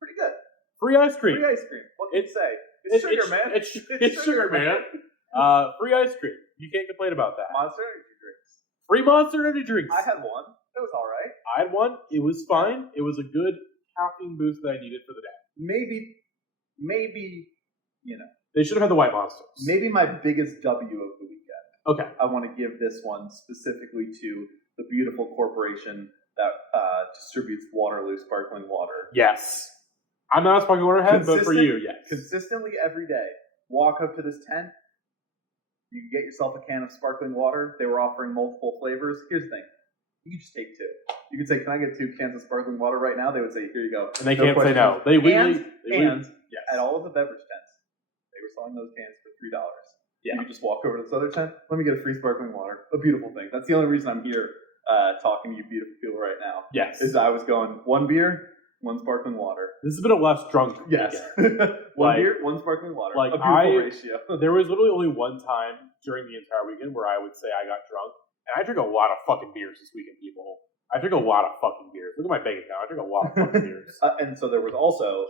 pretty good. Free ice cream. Free ice cream. What can you say? It's sugar, man. It's sugar, man. Free ice cream. You can't complain about that. Monster energy drinks. Free Monster energy drinks. I had one. It was all right. I had one. It was fine. It was a good caffeine boost that I needed for the day. Maybe, they should have had the white monsters. Maybe my biggest W of the weekend. Okay. I want to give this one specifically to the beautiful corporation that distributes Waterloo sparkling water. Yes. I'm not a sparkling water head, but for you, yes. Consistently every day, walk up to this tent, you can get yourself a can of sparkling water. They were offering multiple flavors. Here's the thing. You can just take 2. You could say, can I get 2 cans of sparkling water right now? They would say, here you go. And they can't say no. At all of the beverage tents, they were selling those cans for $3. Yeah. You could just walk over to this other tent. Let me get a free sparkling water. A beautiful thing. That's the only reason I'm here talking to you beautiful people right now. Yes. Is I was going 1 beer, 1 sparkling water. This has been a less drunk Yes. 1 beer, 1 sparkling water. A beautiful ratio. There was literally only one time during the entire weekend where I would say I got drunk. And I drink a lot of fucking beers this weekend, people. I drink a lot of fucking beers. Look at my bank account. I drink a lot of fucking beers. And so there was also,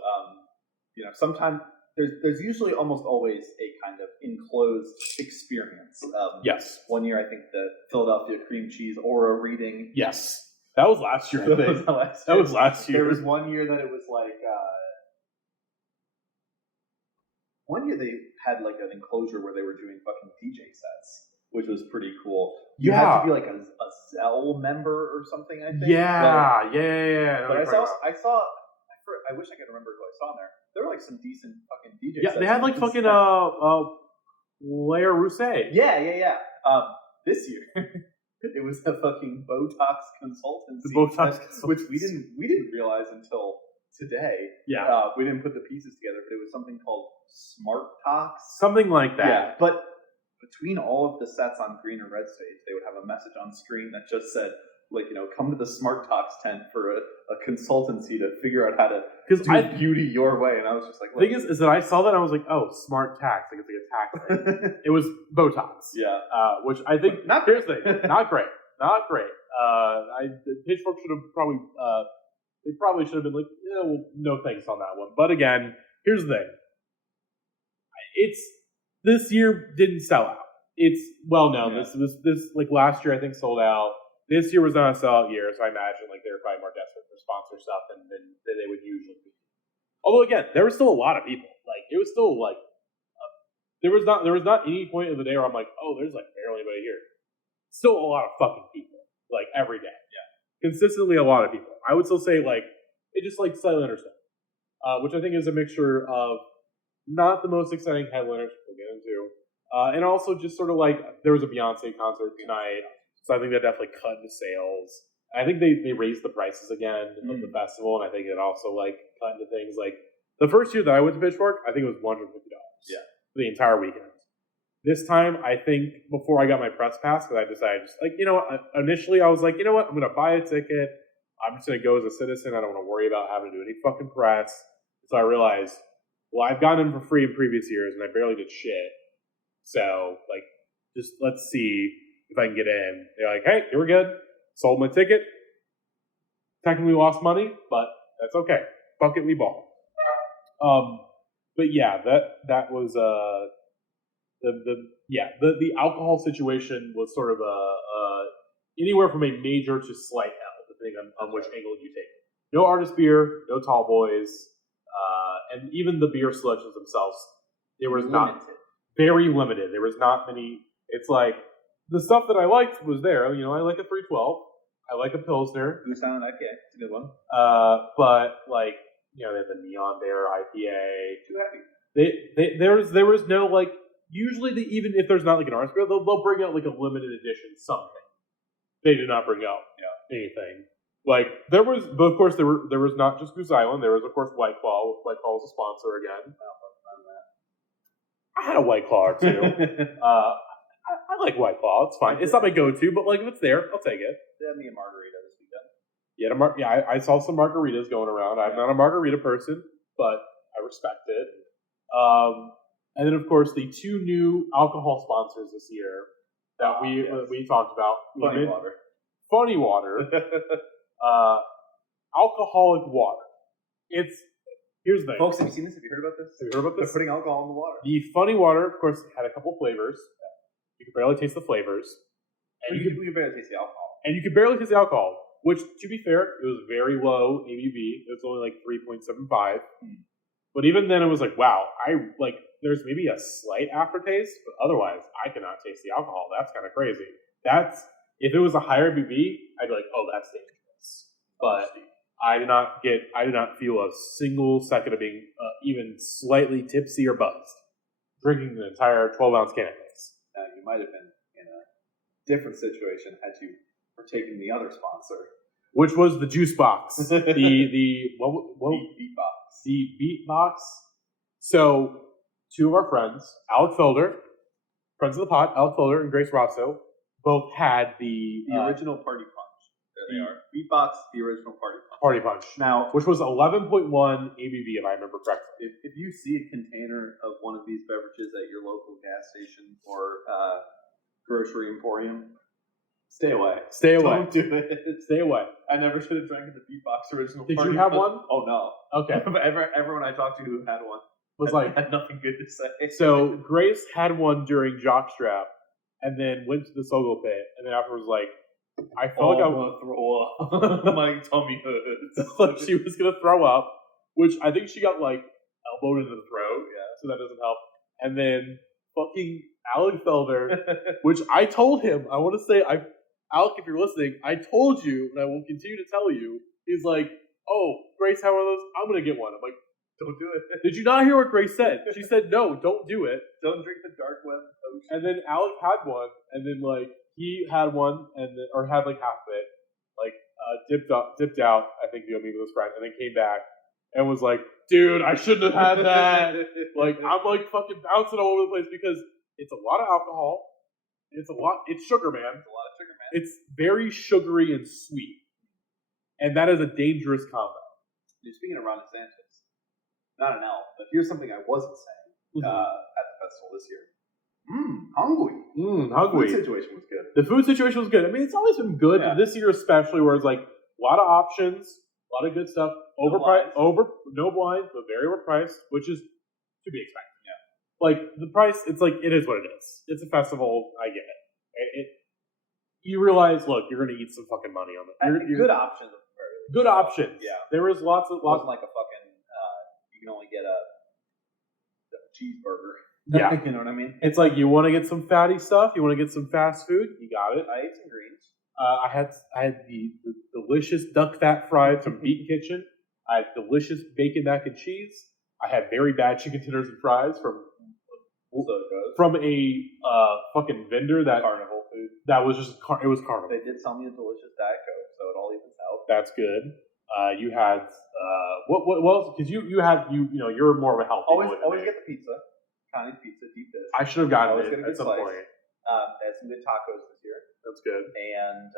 sometimes there's usually almost always a kind of enclosed experience. Yes. One year, I think the Philadelphia cream cheese Aura reading. Yes. That was last year, I think. That was last year. There was one year that it was one year they had an enclosure where they were doing fucking DJ sets. which was pretty cool. You had to be like a Zell member or something, I think. Yeah. But I wish I could remember who I saw in there. There were like some decent fucking DJs. Yeah, they had like fucking Blair Rousset. Yeah. This year it was a fucking Botox consultancy, which we didn't realize until today. Yeah, we didn't put the pieces together, but it was something called Smart Tox, something like that. Yeah, but between all of the sets on green or red stage, they would have a message on screen that just said, like, come to the Smart Tox tent for a consultancy to figure out how to do beauty your way. And I was just like, the thing is that I saw that and I was like, oh, Smart Tax, like it's like a tax thing. It was Botox. Yeah. Which I think, not great. Pitchfork should have probably, they probably should have been like, no thanks on that one. But again, here's the thing. This year didn't sell out. It's well known. Yeah. This like last year I think sold out. This year was not a sellout year, so I imagine like they were probably more desperate for sponsor stuff than they would usually be. Although again, there were still a lot of people. Like it was still like there was not any point of the day where I'm like, oh, there's like barely anybody here. Still a lot of fucking people, like every day. Yeah, consistently a lot of people. I would still say like it just like slightly understaffed, which I think is a mixture of not the most exciting headliners we'll get into, and also just sort of like there was a Beyonce concert tonight. So I think that definitely cut into sales. I think they raised the prices again of the festival, and I think it also like cut into things like the first year that I went to Pitchfork, I think it was $150. Yeah, for the entire weekend. This time, I think before I got my press pass, because I decided just like initially I was like, I'm gonna buy a ticket. I'm just gonna go as a citizen. I don't want to worry about having to do any fucking press. So I realized, well, I've gotten them for free in previous years, and I barely did shit. So like, just let's see if I can get in. They're like, hey, we're good. Sold my ticket. Technically lost money, but that's okay. Fuck it, we ball. But yeah, that was the alcohol situation was sort of anywhere from a major to slight L, depending on which angle you take it. No artist beer, no tall boys, and even the beer selections themselves, there was not very limited. There was not many. It's like the stuff that I liked was there. I like a 312. I like a Pilsner. Goose Island IPA. It's a good one. But like, they have the Neon Bear IPA. Too happy. There was no like. Usually, even if there's not like an artist beer, they'll bring out like a limited edition something. They did not bring out anything. Like there was, but of course there was not just Goose Island. There was of course White Claw. White Claw was a sponsor again. I had a White Claw or two. I like White Claw. It's fine. It's not my go-to, but like if it's there, I'll take it. They had me a margarita this weekend. Yeah, I saw some margaritas going around. I'm not a margarita person, but I respect it. And then of course the two new alcohol sponsors this year that we talked about. Funny Water. Alcoholic water. Here's the thing. Folks, have you seen this? Have you heard about this? They're putting alcohol in the water. The Funny Water, of course, had a couple flavors. You could barely taste the flavors. And you could barely taste the alcohol. And you could barely taste the alcohol, which, to be fair, it was very low ABV. It was only like 3.75. But even then, it was like, wow, there's maybe a slight aftertaste, but otherwise, I cannot taste the alcohol. That's kind of crazy. If it was a higher ABV, I'd be like, oh, that's dangerous. But I did not feel a single second of being even slightly tipsy or buzzed drinking the entire 12-ounce can of this. You might have been in a different situation had you partaken the other sponsor, which was the juice box, the beatbox. The beatbox. So, two of our friends, Alec Felder, friends of the pod, Alec Felder and Grace Rosso, both had the original Party Punch. There they are. Beatbox, the original Party Punch. Party Punch. Now, which was 11.1 ABV, if I remember correctly. If you see a container of one of these beverages at your local gas station or grocery emporium, stay away. Stay away. Don't do it. Stay away. I never should have drank the Beatbox original. Did Party you have Punch. one? Oh no. Okay. Everyone I talked to who had one was had nothing good to say. So Grace had one during Jockstrap, and then went to the Sogo pit, and then afterwards like, I felt like I want to throw up. My tummy hurts. Like she was gonna throw up, which I think she got like elbowed into the throat. Yeah, so that doesn't help. And then fucking Alec Felder, which I told him. I want to say, Alec, if you're listening, I told you, and I will continue to tell you. He's like, "Oh, Grace had one of those. I'm gonna get one." I'm like, Don't do it. "Did you not hear what Grace said? She said no, don't do it." Don't drink the dark web ocean. And then Alec had one, and then like he had one, and then, or had like half of it, like dipped out. I think to go meet with his friend, and then came back and was like, "Dude, I shouldn't have had that." Like I'm like fucking bouncing all over the place because it's a lot of alcohol. It's sugar, man. It's a lot of sugar, man. It's very sugary and sweet, and that is a dangerous combo. Dude, speaking of Ron DeSantis, not an elf, but here's something I wasn't saying at the festival this year. Hungry. Hungry. The food situation was good. The food situation was good. I mean, it's always been good, but this year especially, where it's like a lot of options, a lot of good stuff, overpriced, no blinds, but very overpriced, which is to be expected. Yeah. Like the price, it's like it is what it is. It's a festival. I get it. You realize, look, you're going to eat some fucking money on it. Good options. Good options. Yeah. There was lots. It wasn't like a fucking. You can only get a cheeseburger. Yeah. You know what I mean? It's like you want to get some fatty stuff. You want to get some fast food. You got it. I ate some greens. I had the delicious duck fat fries from Beat Kitchen. I had delicious bacon mac and cheese. I had very bad chicken tenders and fries from a fucking vendor that Carnival food. That was just it was Carnival. They did sell me a delicious Diet Coke, so it all evens out. That's good. You had what else? Because you're more of a healthy. Always get the pizza. Connie's Pizza, deep dish. I should have gotten it at some point. They had some good tacos this year. That's good. And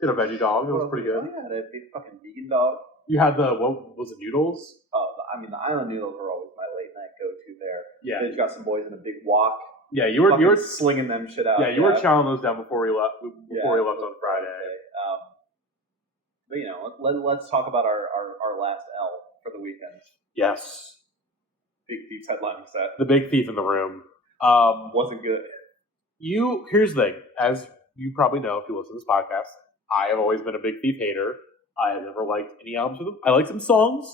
get a veggie dog. It was pretty good. Yeah, they had a big fucking vegan dog. You had what was it, noodles? The island noodles were always my late night go-to there. Yeah. They just got some boys in a big wok. Yeah, you were slinging them shit out. Yeah, you were chowing those down before we left. Before we left on Friday. But let's talk about our last L for the weekend. Yes. Big Thief's headlining set. The big thief in the room. Wasn't good. Here's the thing. As you probably know, if you listen to this podcast, I have always been a Big Thief hater. I have never liked any albums with them. I like some songs,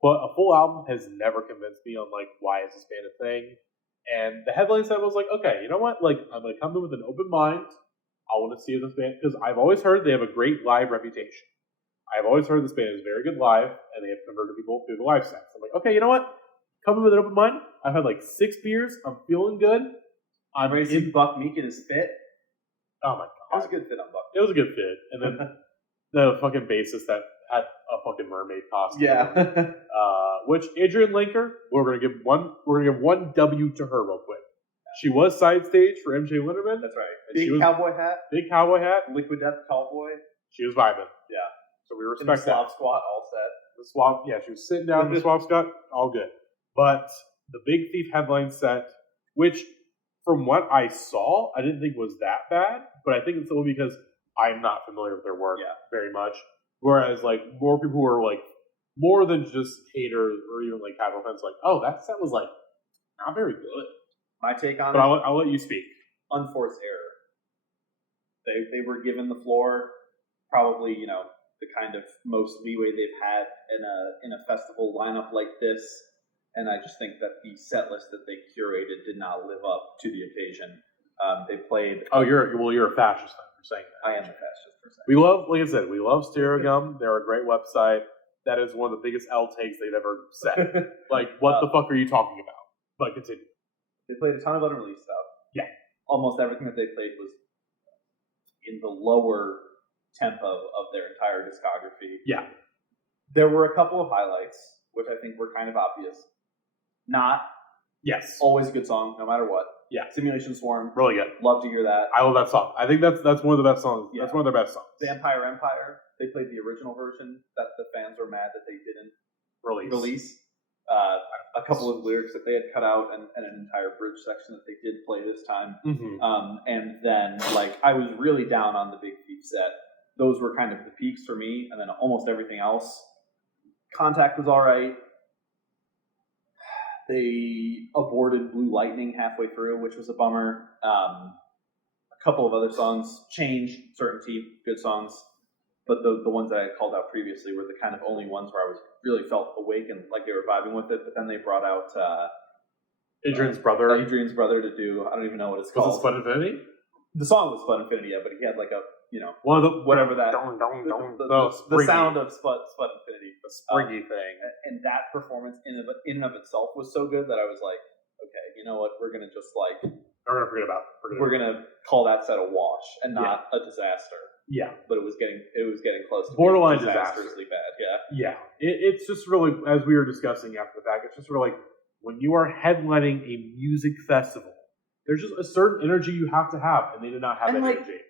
but a full album has never convinced me on like why is this band a thing. And the headline set was like, okay, you know what? Like I'm gonna come in with an open mind. I want to see if this band, because I've always heard they have a great live reputation. I've always heard this band is very good live, and they have converted people through the live sets. I'm like, okay, you know what? Come in with an open mind. I've had like 6 beers. I'm feeling good. I'm ready to see Buck Meek in his fit. Oh my god, it was a good fit on Buck. It was a good fit, and then the fucking bassist that had a fucking mermaid costume. Yeah. Which Adrian Linker, we're gonna give one W to her real quick. She was side stage for MJ Linderman. That's right. Big cowboy hat. Liquid Death tall boy. She was vibing. Yeah. So we respect that. Swap squat, all set. The swap, yeah, she was sitting down in the swap squat, all good. But the Big Thief headline set, which from what I saw, I didn't think was that bad, but I think it's only because I'm not familiar with their work very much. Whereas like more people who are like more than just haters or even like casual fans, like, oh, that set was like not very good. My take on it. But I'll let you speak. Unforced error. They were given the floor, probably, the kind of most leeway they've had in a festival lineup like this, and I just think that the set list that they curated did not live up to the occasion. They played. Oh, you're a fascist then for saying that. I am a fascist for saying that. We love, like I said, we love Stereo Gum. They're a great website. That is one of the biggest L takes they've ever said. Like, what the fuck are you talking about? But continue. They played a ton of unreleased stuff. Yeah. Almost everything that they played was in the lower tempo of their entire discography. Yeah. There were a couple of highlights, which I think were kind of obvious. Not. Yes. Always a good song, no matter what. Yeah. Simulation Swarm. Really good. Love to hear that. I love that song. I think that's one of the best songs. Yeah. That's one of their best songs. Vampire Empire. They played the original version that the fans were mad that they didn't release. A couple of lyrics that they had cut out and an entire bridge section that they did play this time. Mm-hmm. And then, I was really down on the Big Thief set. Those were kind of the peaks for me, and then almost everything else. Contact was all right. They aborted Blue Lightning halfway through, which was a bummer. A couple of other songs, Change, Certainty, good songs. But the ones that I called out previously were the kind of only ones where I really felt awake and like they were vibing with it. But then they brought out Adrian's brother to do. I don't even know what it's called. Was it Split Infinity? The song was Split Infinity, yeah, but he had like a one of the whatever that the sound of Split Infinity, the springy thing, and that performance in and of itself was so good that I was like, okay, you know what, we're gonna just like we're gonna call that set a wash and not a disaster. Yeah, but it was getting close to borderline being disastrously bad. Yeah. It's just really, as we were discussing after the fact, it's just really like when you are headlining a music festival, there's just a certain energy you have to have, and they did not have that energy.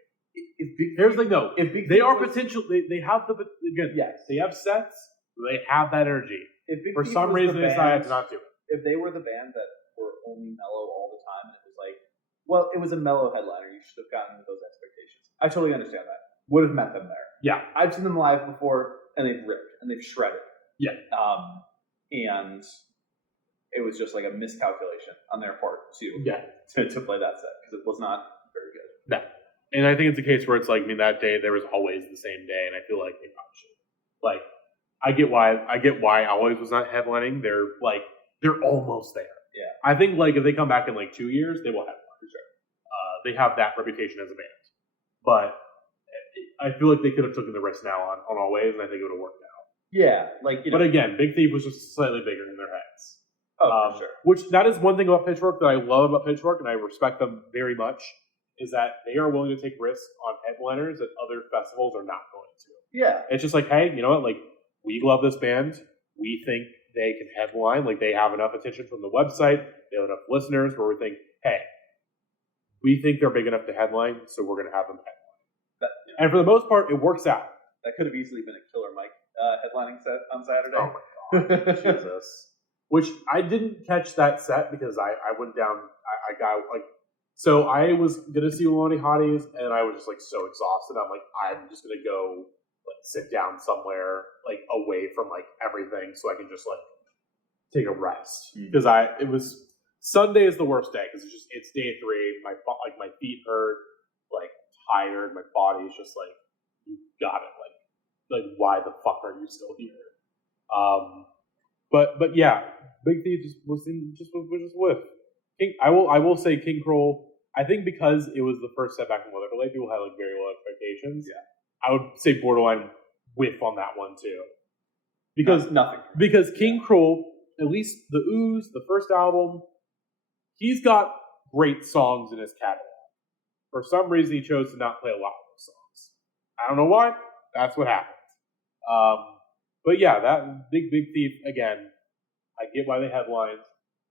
Here's the thing, though. If they are potential, they have the again. Yes, they have sets. They have that energy. If Big for Thief some reason they decided to not do it. If they were the band that were only mellow all the time, and it was like, well, it was a mellow headliner. You should have gotten those expectations. I totally understand that. Would have met them there. Yeah, I've seen them live before, and they've ripped and they've shredded. Yeah. And it was just like a miscalculation on their part to play that set because it was not very good. No. And I think it's a case where it's like, I mean, that day there was always the same day, and I feel like they probably should. Like, I get why Always was not headlining. They're almost there. Yeah. I think like if they come back in like 2 years, they will headline for sure. They have that reputation as a band, but I feel like they could have taken the risk now on Always, and I think it would have worked out. Yeah, but again, Big Thief was just slightly bigger in their heads. Oh, for sure. Which that is one thing about Pitchfork that I love about Pitchfork, and I respect them very much, is that they are willing to take risks on headliners that other festivals are not going to. Yeah. It's just like, hey, you know what? Like, we love this band. We think they can headline. Like, they have enough attention from the website. They have enough listeners where we think, hey, we think they're big enough to headline, so we're going to have them headline. And for the most part, it works out. That could have easily been a Killer Mike headlining set on Saturday. Oh my god, Jesus! Which I didn't catch that set because I went down. I got like, so I was gonna see Lonely Hotties, and I was just like so exhausted. I'm like, I'm just gonna go like sit down somewhere like away from like everything, so I can just like take a rest because it was Sunday is the worst day because it's day 3. My feet hurt, like tired. My body's just like, you got it. Like why the fuck are you still here? But yeah, Big Thief was just with King. I will say King Kroll. I think because it was the first step back from Weather Delay, people had like very low expectations. Yeah, I would say borderline whiff on that one too. Because nothing. Because King Kroll, at least the Ooze, the first album, he's got great songs in his catalog. For some reason, he chose to not play a lot of those songs. I don't know why. That's what happened. But yeah, that Big Thief, again, I get why they headlined.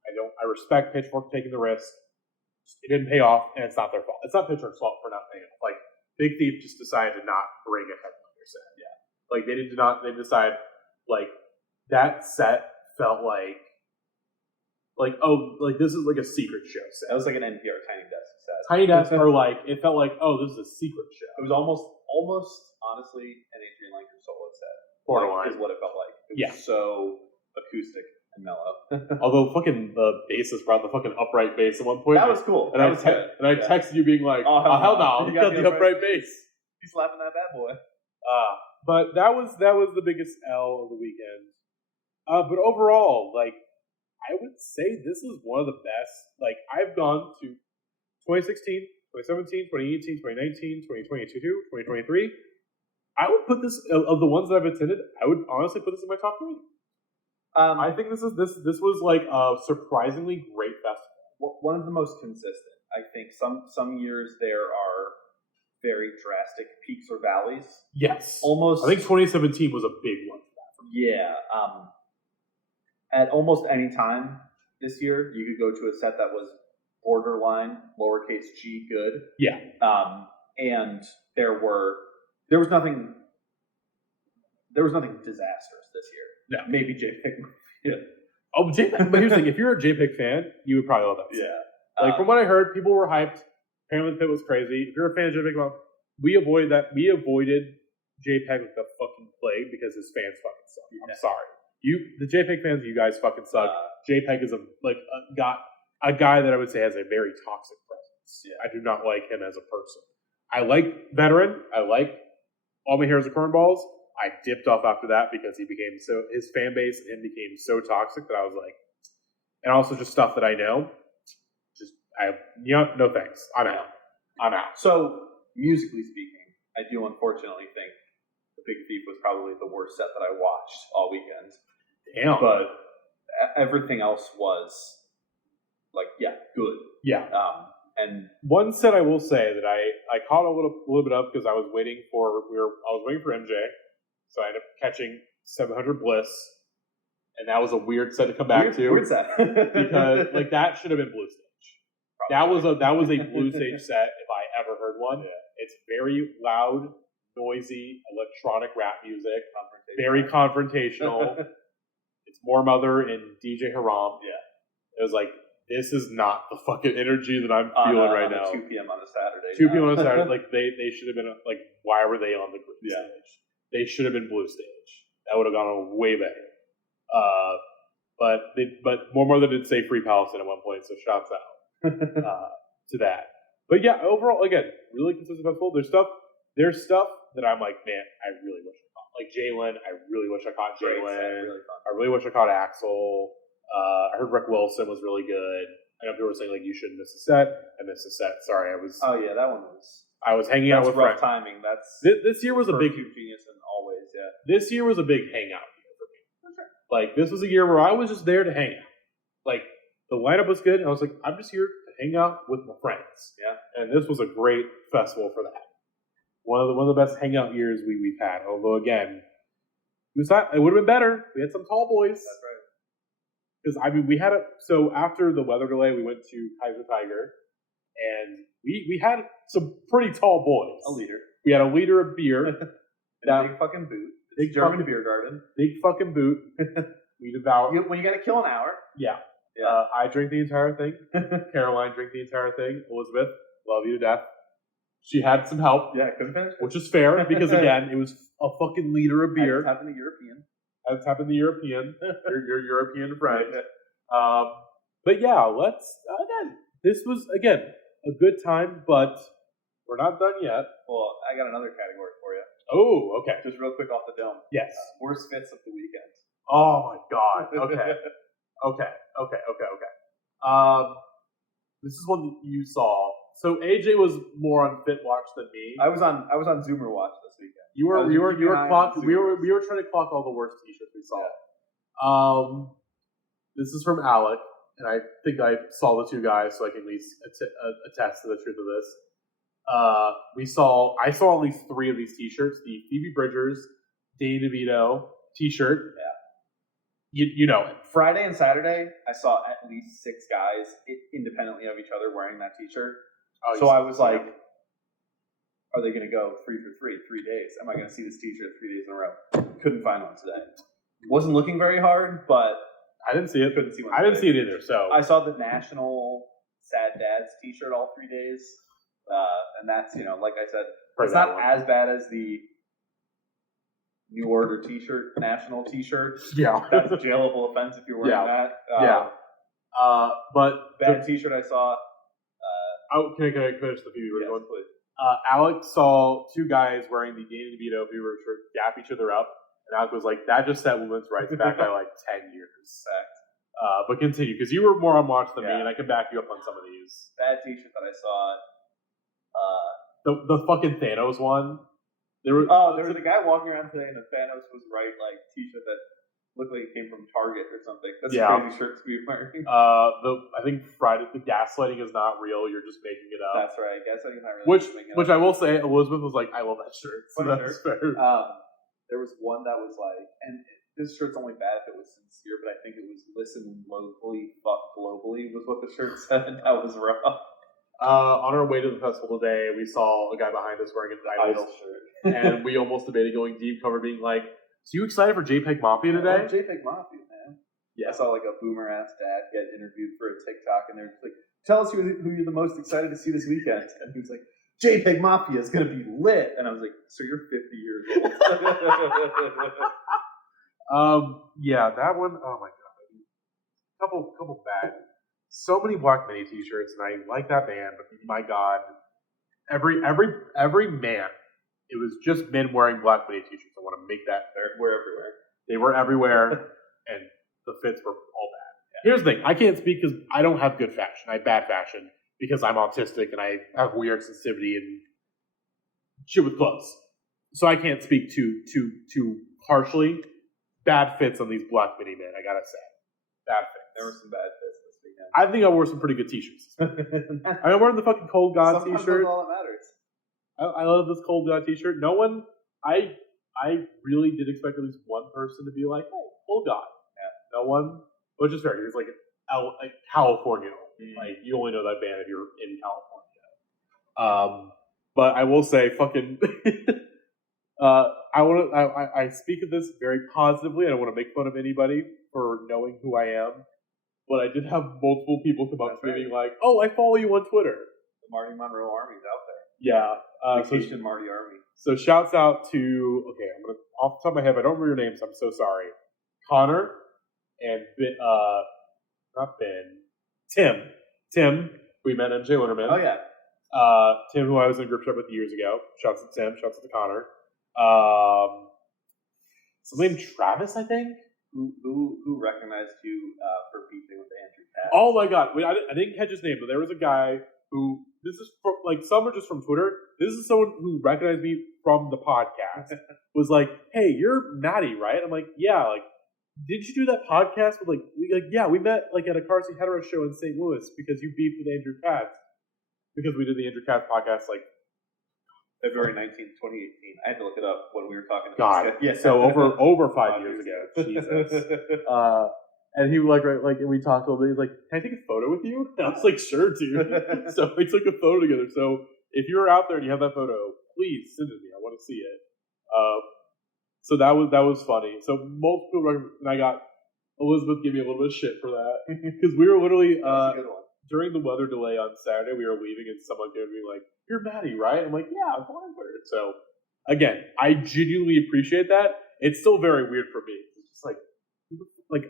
I respect Pitchfork taking the risk. It didn't pay off, and it's not their fault. It's not Pitchfork's fault for not paying off. Like, Big Thief just decided to not bring a headliner set. Yeah. Like, they decided, like, that set felt like, this is like a secret show set. That was like an NPR Tiny Desk set. Tiny Desk, or like, it felt like, oh, this is a secret show. It was almost honestly an Adrian Lanker solo set. Borderline. Is what it felt like. It was so acoustic and mellow. Although fucking the bassist brought the fucking upright bass at one point. That was cool. And I texted you being like, oh hell no, you got the upright bass. He's slapping that bad boy. But that was the biggest L of the weekend. But overall, like, I would say this is one of the best. Like, I've gone to 2016, 2017, 2018, 2019, 2022, 2023. I would put this, of the ones that I've attended, I would honestly put this in my top 3. I think this was like a surprisingly great festival. One of the most consistent. I think some years there are very drastic peaks or valleys. Yes. Almost. I think 2017 was a big one for that. Yeah. At almost any time this year, you could go to a set that was borderline, lowercase g good. Yeah. And there was nothing disastrous this year. No. Maybe JPEG. Yeah. Oh, JPEG. But here's the thing: if you're a JPEG fan, you would probably love that. Yeah. Like from what I heard, people were hyped. Apparently, the pit was crazy. If you're a fan of JPEG, well, we avoided that. We avoided JPEG like the fucking plague because his fans fucking suck. I'm sorry. The JPEG fans, you guys fucking suck. JPEG is a guy that I would say has a very toxic presence. Yeah. I do not like him as a person. I like Veteran. I like All My Heroes Are Cornballs. I dipped off after that because his fan base and him became so toxic that I was like, and also just stuff that I know. No thanks. I'm out. So, musically speaking, I do unfortunately think The Big Thief was probably the worst set that I watched all weekend. Damn. But everything else was, good. Yeah. And one set I will say that I caught a little bit of because I was waiting for MJ, so I ended up catching 700 Bliss, and that was a weird set to come back to. Weird set because that should have been Blue Stage. Probably. That was a Blue Stage set if I ever heard one. Yeah. It's very loud, noisy, electronic rap music, very confrontational. It's More Mother and DJ Haram. Yeah, it was like, this is not the fucking energy that I'm feeling right now. 2 p.m. on a Saturday. 2 p.m. on a Saturday. They should have been, why were they on the green stage? They should have been Blue Stage. That would have gone way better. But More Mother did say Free Palestine at one point, so shouts out to that. But yeah, overall, again, really consistent festival. There's stuff that I'm like, man, I really wish I caught. Like Jalen, I really wish I caught Jalen. I really wish I caught Axel. I heard Rick Wilson was really good. I know people were saying you shouldn't miss a set. I missed a set. Sorry, I was. Oh yeah, that one was. I was hanging out with rough friends. Timing. That's this year was a big genius and always This year was a big hangout year for me. Okay. This was a year where I was just there to hang out. The lineup was good, and I was like, I'm just here to hang out with my friends. Yeah. And this was a great festival for that. One of the best hangout years we've had. Although again, it would have been better. We had some tall boys. That's right. Because we had so after the weather delay, we went to Kaiser Tiger, and we had some pretty tall boys. A liter. We had a liter of beer. A big fucking boot. Big German beer garden. Big fucking boot. We devoured. When you gotta kill an hour. Yeah. I drank the entire thing. Caroline drank the entire thing. Elizabeth, love you to death. She had some help. Yeah, couldn't finish. Which is fair because again, it was a fucking liter of beer. That's happened to European. That's happened to European. your European friend. But yeah, let's again. This was again a good time, but we're not done yet. Well, I got another category for you. Oh, okay. Just real quick off the dome. Yes. Worst fits of the weekend. Oh my god. Okay. Okay. This is one that you saw. So AJ was more on Fit Watch than me. I was on Zoomer Watch this weekend. You were clock. We were trying to clock all the worst T-shirts we saw. Yeah. This is from Alec, and I think I saw the two guys, so I can at least attest to the truth of this. I saw at least 3 of these T-shirts: the Phoebe Bridgers, Danny DeVito T-shirt. Yeah. You know it. Friday and Saturday, I saw at least 6 guys independently of each other wearing that T-shirt. Oh, so I was like, are they going to go 3 for 3, 3 days? Am I going to see this T-shirt 3 days in a row? Couldn't find one today. Wasn't looking very hard, but I didn't see it. Couldn't see one. I didn't see it either. So I saw the National Sad Dads T-shirt all 3 days, and that's like I said, it's not as bad as the New Order T-shirt, National T-shirt. Yeah, that's a jailable offense if you're wearing that. But bad T-shirt I saw. Can I finish the Phoebe Bridgers one, please? Alex saw 2 guys wearing the Danny DeVito Phoebe Bridgers shirt dap each other up, and Alex was like, "That just set women's rights back by 10 years." Fact. But continue, because you were more on watch than me, and I can back you up on some of these. Bad T-shirt that I saw. The fucking Thanos one. There was a guy walking around today in a Thanos was right T-shirt that looked like it came from Target or something. That's a crazy shirt to be wearing. I think Friday, the gaslighting is not real. You're just making it up. That's right. Gaslighting is not real. Which I will say, Elizabeth was like, I love that shirt. So that's fair. There was one that was and this shirt's only bad if it was sincere, but I think it was listen locally, fuck globally was what the shirt said. That was rough. On our way to the festival today, we saw a guy behind us wearing an Idol shirt. And we almost debated going deep cover, being like, "So you excited for JPEG Mafia today?" JPEG Mafia, man. Yeah. I saw a boomer ass dad get interviewed for a TikTok, and they're just like, "Tell us who you're the most excited to see this weekend." And he was like, "JPEG Mafia is going to be lit." And I was like, "So you're 50 years old." Yeah, that one. Oh my god, couple bad. So many Black Mini T-shirts, and I like that band, but my god, every man. It was just men wearing Black Mini T-shirts. I want to make that clear. We're everywhere. They were everywhere, and the fits were all bad. Here's the thing. I can't speak because I don't have good fashion. I have bad fashion because I'm autistic and I have weird sensitivity and shit with clothes. So I can't speak too harshly. Bad fits on these black minimen, I gotta say. Bad fits. There were some bad fits this weekend. I think I wore some pretty good t-shirts. I'm wearing the fucking Cold God Sometimes t-shirt. that's all that matters. I love this Cold God t-shirt. No one, I really did expect at least one person to be like, hey, Cold God. Yeah. No one, which is fair. It's like California. Like, you only know that band if you're in California. But I will say, fucking, I speak of this very positively. I don't want to make fun of anybody for knowing who I am. But I did have multiple people come up to me being like, oh, I follow you on Twitter. The Marty Monroe Army's out there. Yeah. Vacation Marty Army. So shouts out to, okay, I'm going to, off the top of my head, I don't remember your names, I'm so sorry. Connor and, Tim, we met MJ Winterman. Oh, yeah. Tim, who I was in a group chat with years ago. Shouts to Tim, shouts to Connor. Someone named Travis, I think? Who recognized you for beefing with Andrew Cat? Oh my god, wait, I didn't catch his name, but there was a guy who, this is from, like, some are just from Twitter. This is someone who recognized me from the podcast. Was like, hey, you're Matty, right? I'm like, yeah, like, did you do that podcast with, we met, like, at a Car Seat Hetero show in St. Louis because you beefed with Andrew Katz. Because we did the Andrew Katz podcast, like, February 19th, 2018. I had to look it up when we were talking about God, this. Yeah. So over 5 years ago. Jesus. And he was like, and we talked a little bit. He's like, can I take a photo with you? And I was like, sure, dude. So we took a photo together. So if you're out there and you have that photo, please send it to me. I want to see it. So that was funny. So multiple, and I got Elizabeth gave me a little bit of shit for that because we were literally That's a good one. During the weather delay on Saturday, we were leaving and someone gave me like, "You're Matty, right?" I'm like, "Yeah, I'm on Twitter." So again, I genuinely appreciate that. It's still very weird for me. It's just like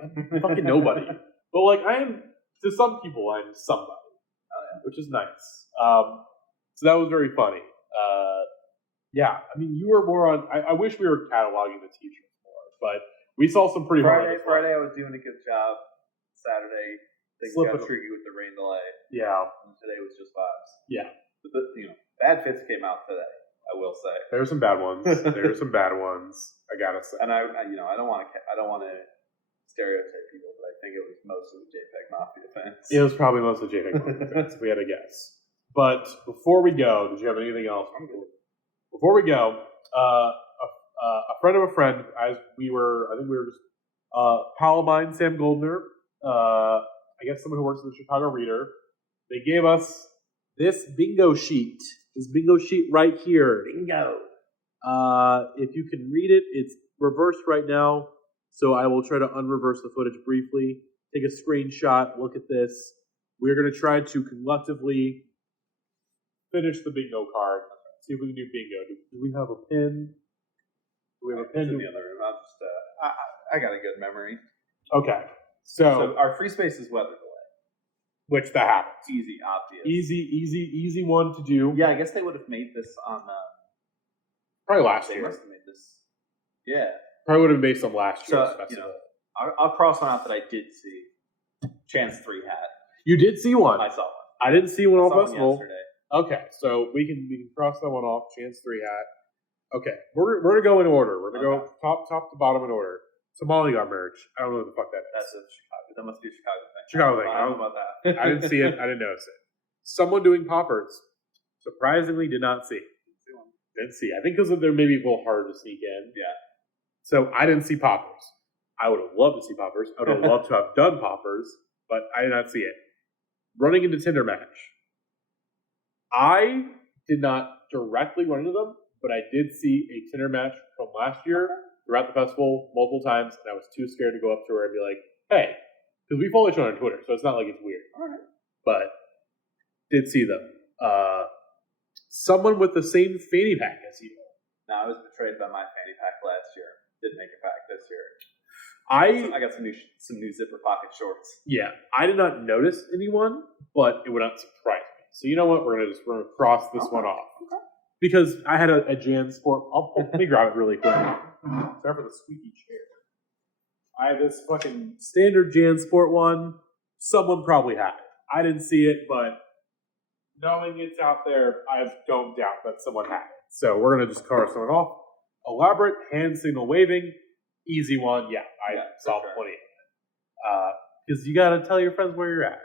I'm fucking nobody. But like I am to some people, I'm somebody, which is nice. So that was very funny. Yeah, I mean, you were more on. I wish we were cataloging the t-shirts more, but we saw some pretty Friday, I was doing a good job. Saturday, things got tricky with the rain delay. Yeah, and today was just vibes. Yeah, but bad fits came out today. I will say there were some bad ones. I gotta say, and I don't want to stereotype people, but I think it was most of the JPEG Mafia fans. It was probably most of the JPEG Mafia fans, if we had to guess. But before we go, did you have anything else? Before we go, a friend of a friend, I think we were just pal of mine, Sam Goldner. I guess someone who works at the Chicago Reader. They gave us this bingo sheet. This bingo sheet right here. Bingo. If you can read it, it's reversed right now. So I will try to unreverse the footage briefly. Take a screenshot. Look at this. We're going to try to collectively finish the bingo card. See if we can do bingo. Do we have a pin? Do we have a pin? In the other room. I got a good memory. Okay. So our free space is weather delay. Which that happens. Easy, obvious. Easy one to do. Yeah, I guess they would have made this on probably last year. They must have made this. Yeah. Probably would have been based on last year's festival. I'll cross one out that I did see. Chance 3 had. You did see one? I saw one. I didn't see one all festival. Yesterday. Okay, so we can cross that one off. Chance 3 hat. Okay, we're gonna go in order. We're gonna go top to bottom in order. Somali got merch. I don't know what the fuck that is. That's a Chicago. That must be a Chicago thing. Chicago thing. I don't know about that. I didn't see it. I didn't notice it. Someone doing poppers. Surprisingly, did not see. Didn't see. I think because they're maybe a little harder to sneak in. Yeah. So I didn't see poppers. I would have loved to see poppers. I would have loved to have done poppers, but I did not see it. Running into Tinder match. I did not directly run into them, but I did see a Tinder match from last year throughout the festival multiple times, and I was too scared to go up to her and be like, hey, because we follow each other on Twitter, so it's not like it's weird. All right. But did see them. Someone with the same fanny pack as you. No, I was betrayed by my fanny pack last year. Didn't make it back this year. I got some new zipper pocket shorts. Yeah, I did not notice anyone, but it would not surprise me. So you know what? We're gonna cross this one off because I had a Jan Sport. Let me grab it really quick. Sorry for the squeaky chair. I have this fucking standard Jan Sport one. someone probably had it. I didn't see it, but knowing it's out there, I don't doubt that someone had it. So we're going to just cover someone off. Elaborate hand signal waving. Easy one. Yeah, I saw plenty of it. Because you got to tell your friends where you're at.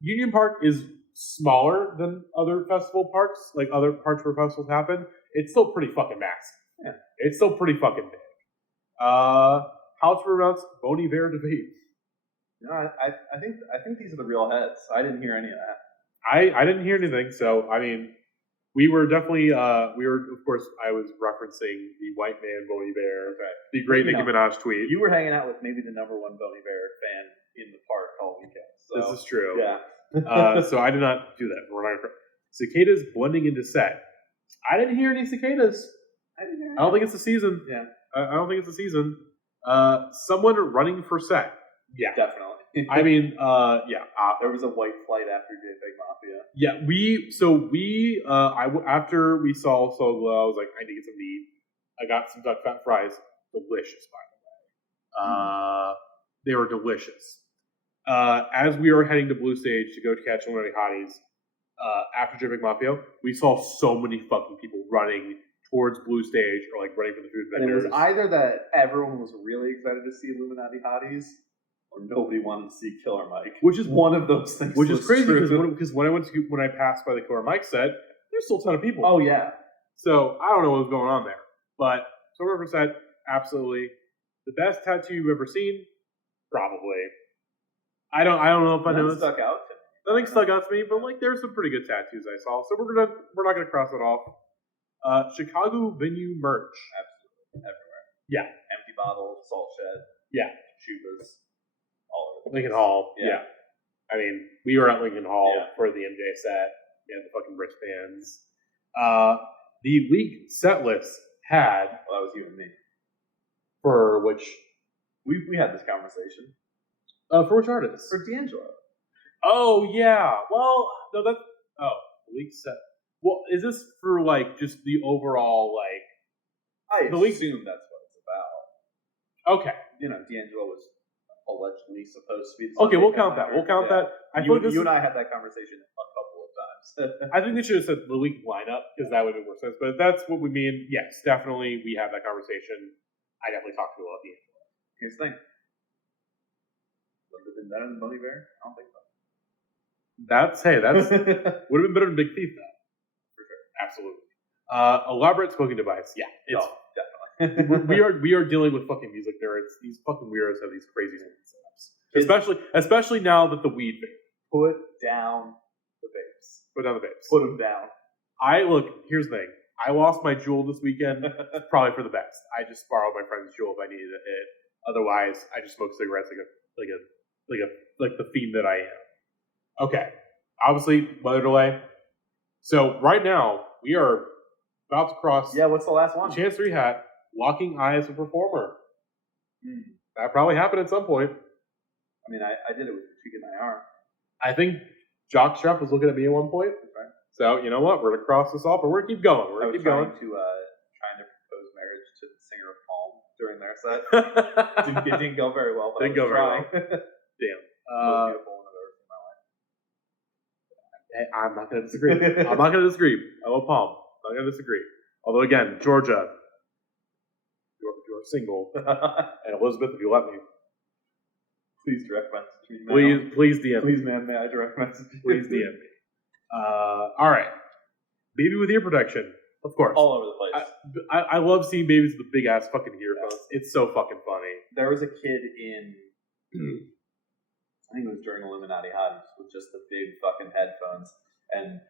Union Park is smaller than other festival parks, like other parks where festivals happen. It's still pretty fucking massive. Yeah. It's still pretty fucking big. House Robots, Bon Iver debate. No, I think these are the real heads. I didn't hear any of that. I didn't hear anything, so I mean, we were definitely of course I was referencing the white man Bon Iver, the great Nicki Minaj tweet. You were hanging out with maybe the number one Bon Iver fan in the park all weekend. So. This is true. Yeah. So I did not do that. We're not cicadas blending into set. I didn't hear any cicadas. I don't think it's the season. Yeah. I don't think it's the season. Someone running for set. Yeah. Definitely. I mean, there was a white flight after JPEG Mafia. Yeah, after we saw So Glow, I was like, I need to get some meat. I got some duck fat fries. Delicious, by the way. They were delicious. As we were heading to Blue Stage to go catch Illuminati Hotties, after JPEG Mafia, we saw so many fucking people running towards Blue Stage or like running for the food vendors. And it was either that everyone was really excited to see Illuminati Hotties, or nobody wanted to see Killer Mike. Which is one of those things. Which is crazy because when I passed by the Killer Mike set, there's still a ton of people. Oh yeah. So I don't know what was going on there, but Silver set, absolutely the best tattoo you've ever seen, probably. I don't know if I know. Stuck out to me. Nothing stuck out to me, but like there's some pretty good tattoos I saw. So we're not gonna cross it off. Chicago venue merch. Absolutely everywhere. Yeah. Empty bottles, salt shed. Yeah. Chubas. All over. Lincoln Hall. Yeah. I mean, we were at Lincoln Hall for the MJ set. Yeah, the fucking wristbands. The league set list had. Well, that was you and me. For which we had this conversation. For which artist? For D'Angelo. Oh yeah. Well, no, the league set. Well, is this for like just the overall like? I assume that's what it's about. Okay. You know, D'Angelo was allegedly supposed to be. Okay, we'll count that. We'll count that. You and I had that conversation a couple of times. I think they should have said the league lineup because that would make more sense. But if that's what we mean, yes, definitely we had that conversation. I definitely talked to about D'Angelo. Here's the thing. Would have been better than Bon Iver? I don't think so. That's would have been better than Big Thief though. For sure. Absolutely. Elaborate spoken device. Yeah. It's definitely. we are dealing with fucking music nerds. These fucking weirdos have these crazy setups. Especially now that the weed vape. Put down the vapes. Put down the vapes. Put them down. Here's the thing. I lost my Juul this weekend. Probably for the best. I just borrowed my friend's Juul if I needed it. Otherwise, I just smoke cigarettes like the fiend that I am. Okay. Obviously, weather delay. So right now we are about to cross. Yeah. What's the last one? Chance 3 hat. Locking eyes with performer. That probably happened at some point. I mean, I did it with Chicken IR. I think Jockstrap was looking at me at one point. Okay. So you know what? We're gonna cross this off, but we're gonna keep going. We're gonna keep going. Trying to propose marriage to the singer of Palm during their set. It didn't go very well. But didn't go very well. Damn. Most beautiful one I've ever seen in my life. Hey, I'm not gonna disagree. I'm not gonna disagree. I love Palm. I'm not gonna disagree. Although again, Georgia, you're single, and Elizabeth, if you let me. Please direct message me. Please DM me. Please, man, may I direct message you? Please DM me. All right. Baby with ear protection, of course. All over the place. I love seeing babies with the big ass fucking earphones. Yeah. It's so fucking funny. There was a kid in, I think it was during Illuminati Hotties, with just the big fucking headphones, and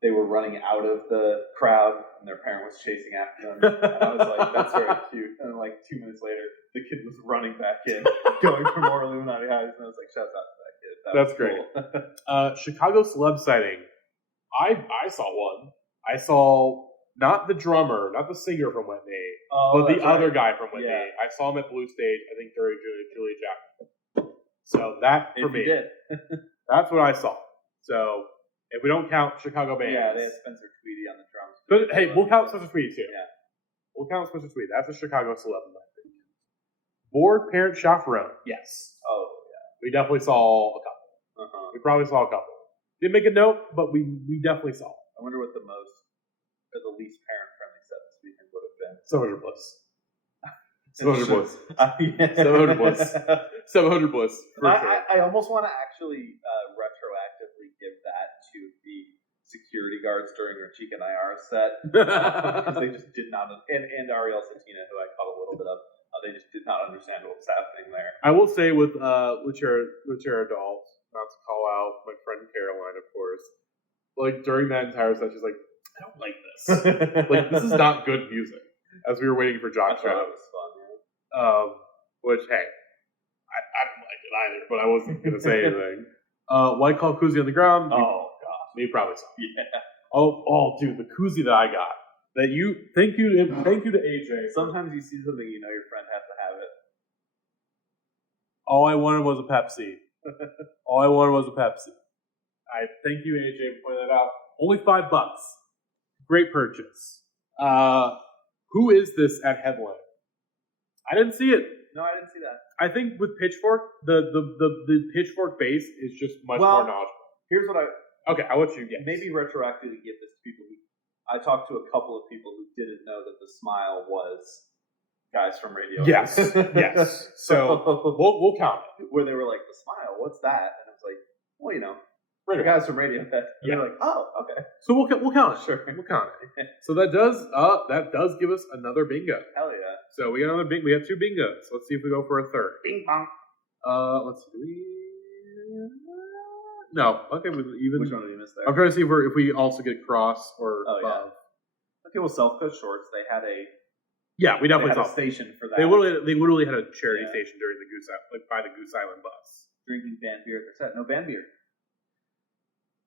they were running out of the crowd, and their parent was chasing after them. And I was like, that's very cute. And then, like, 2 minutes later, the kid was running back in, going for more Illuminati Hotties, and I was like, shout out to that kid. That's great. Cool. Chicago celeb sighting. I saw one. I saw not the drummer, not the singer from Whitney, but the other guy from Whitney. Yeah. I saw him at Blue Stage, I think during Julia Jackson. So that, for me, that's what I saw. So if we don't count Chicago bands. Yeah, they had Spencer Tweedy on the drums. But hey, we'll count Spencer Tweedy too. Yeah. We'll count Spencer Tweedy. That's a Chicago celeb in my opinion. Board parent chaperone. Yes. Oh, We definitely saw a couple. We probably saw a couple. Didn't make a note, but we definitely saw. I wonder what the most or the least parent-friendly set this weekend would have been. 700 Bliss. 700 Bliss. Yeah. 700 Bliss. 700 Bliss. For sure. I almost want to actually retroactively give that to the security guards during our Chica and IR set because they just did not, and Ariel Santina, who I caught a little bit of, they just did not understand what was happening there. I will say with Luchera Dolls, not to call out my friend Caroline, of course, like during that entire set, she's like, I don't like this. Like, this is not good music. As we were waiting for Jock I thought Show. it was fun, yeah. Which, hey, I don't like it either, but I wasn't going to say anything. White Claw Koozie on the ground. Oh, gosh. You probably saw. Yeah. Oh, dude, the koozie that I got. That you thank you to AJ. Sometimes you see something, you know your friend has to have it. All I wanted was a Pepsi. All I wanted was a Pepsi. I thank you, AJ, for pointing that out. Only $5. Great purchase. Who is this at headline? I didn't see it. No, I didn't see that. I think with Pitchfork, the Pitchfork base is just much more knowledgeable. Here's what Okay, I'll let you get. maybe retroactively give this to people who I talked to a couple of people who didn't know that the smile was guys from radio. Yes. So we'll count it. Where they were like, the smile, what's that? And I was like, well, you know, Radio. the guys from radio. And Yeah. they're like, oh, okay. So we'll count it. Sure. We'll count it. So that does give us another bingo. Hell yeah. So we got another bingo. We have 2 bingos. Let's see if we go for a third. Bing bong. Let's see. No. Okay. Even. Which one did you miss there? I'm trying to see if we also get cross or Oh, yeah. above. Okay, well, Self-Cut Shorts, they had a Yeah, we definitely a saw. station for that. They literally had a charity Yeah. station during the Goose by the Goose Island bus. Drinking band beer at their set. No band beer.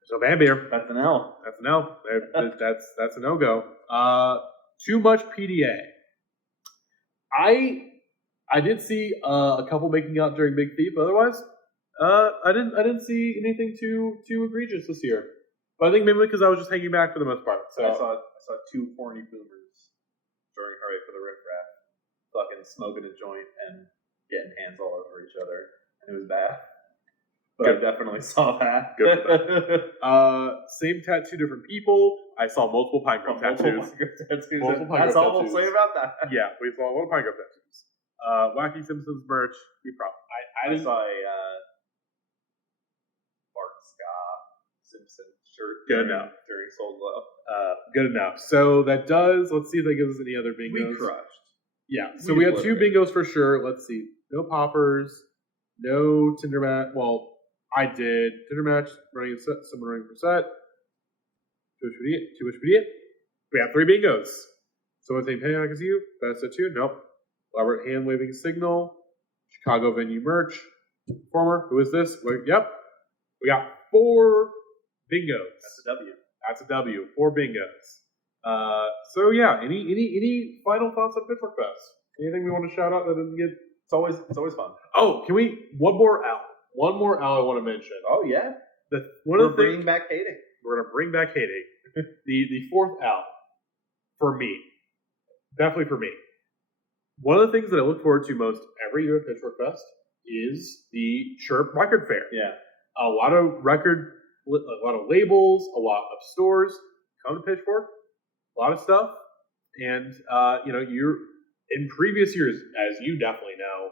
So bad beer. That's an L. That's a no. That's a no go. Too much PDA. I did see a couple making out during Big Thief. Otherwise, I didn't see anything too egregious this year. But I think maybe because I was just hanging back for the most part. So I saw 2 horny boomers during Hurry for the Riff Raff fucking smoking a joint and getting hands all over each other. And it was bad. But Good. I definitely saw that. Good for that. Same tattoo, different people. I saw multiple pine grove tattoos. Multiple pine That's grove all we'll tattoos. say about that. Yeah, we saw a lot of pine grove tattoos. Wacky Simpsons merch. We probably. I saw a Bart Scott Simpson shirt Good enough. during Soul Glow. Good enough. So that does. Let's see if that gives us any other bingos. We crushed. Yeah. So we had 2 bingos for sure. Let's see. No poppers. No Tinder match. Well, I did Tinder match running a set. Someone running for set. Too much idiot. We have 3 bingos. Someone saying, "Hey, I can see you." That's a 2. Nope. Elaborate hand waving signal. Chicago venue merch. Performer. Who is this? Yep. We got 4 bingos. That's a W. That's a W. 4 bingos. So yeah, any final thoughts on Pitchfork Fest? Anything we want to shout out that didn't get? It's always fun. Oh, can we one more L? One more L I want to mention. Oh yeah. We're Bringing back hating. We're gonna bring back hating. the 4th L for me, definitely for me. One of the things that I look forward to most every year at Pitchfork Fest is the Chirp Record Fair. Yeah. A lot of labels, a lot of stores come to Pitchfork, a lot of stuff, and you're in previous years, as you definitely know,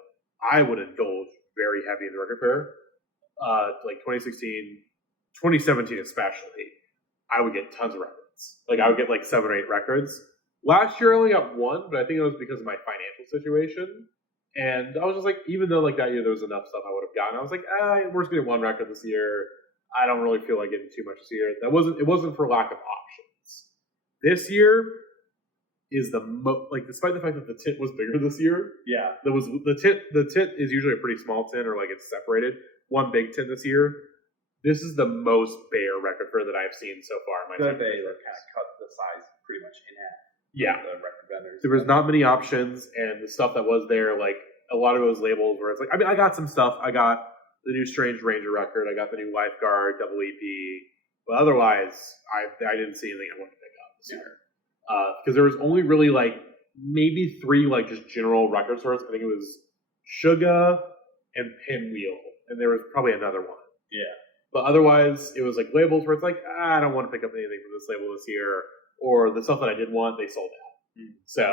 I would indulge very heavy in the record fair, like 2016, 2017 especially. I would get tons of records. Like I would get like 7 or 8 records. Last year I only got 1, but I think it was because of my financial situation. And I was just like, even though like that year there was enough stuff I would have gotten, I was like, we're just getting 1 record this year. I don't really feel like getting too much this year. It wasn't for lack of options. This year is despite the fact that the tint was bigger this year. Yeah. The tint is usually a pretty small tint or like it's separated. 1 big tint this year. This is the most bare record fair that I've seen so far in my time. They kind of cut the size pretty much in half. Yeah. The record vendors. There was not many options, and the stuff that was there, like a lot of those labels where it's like, I mean, I got some stuff. I got the new Strange Ranger record. I got the new Lifeguard double EP. But otherwise, I didn't see anything I wanted to pick up this year. Because there was only really like maybe 3 like just general record stores. I think it was Suga and Pinwheel and there was probably another one. Yeah. But otherwise, it was like labels where it's like, I don't want to pick up anything from this label this year, or the stuff that I did want, they sold out. So,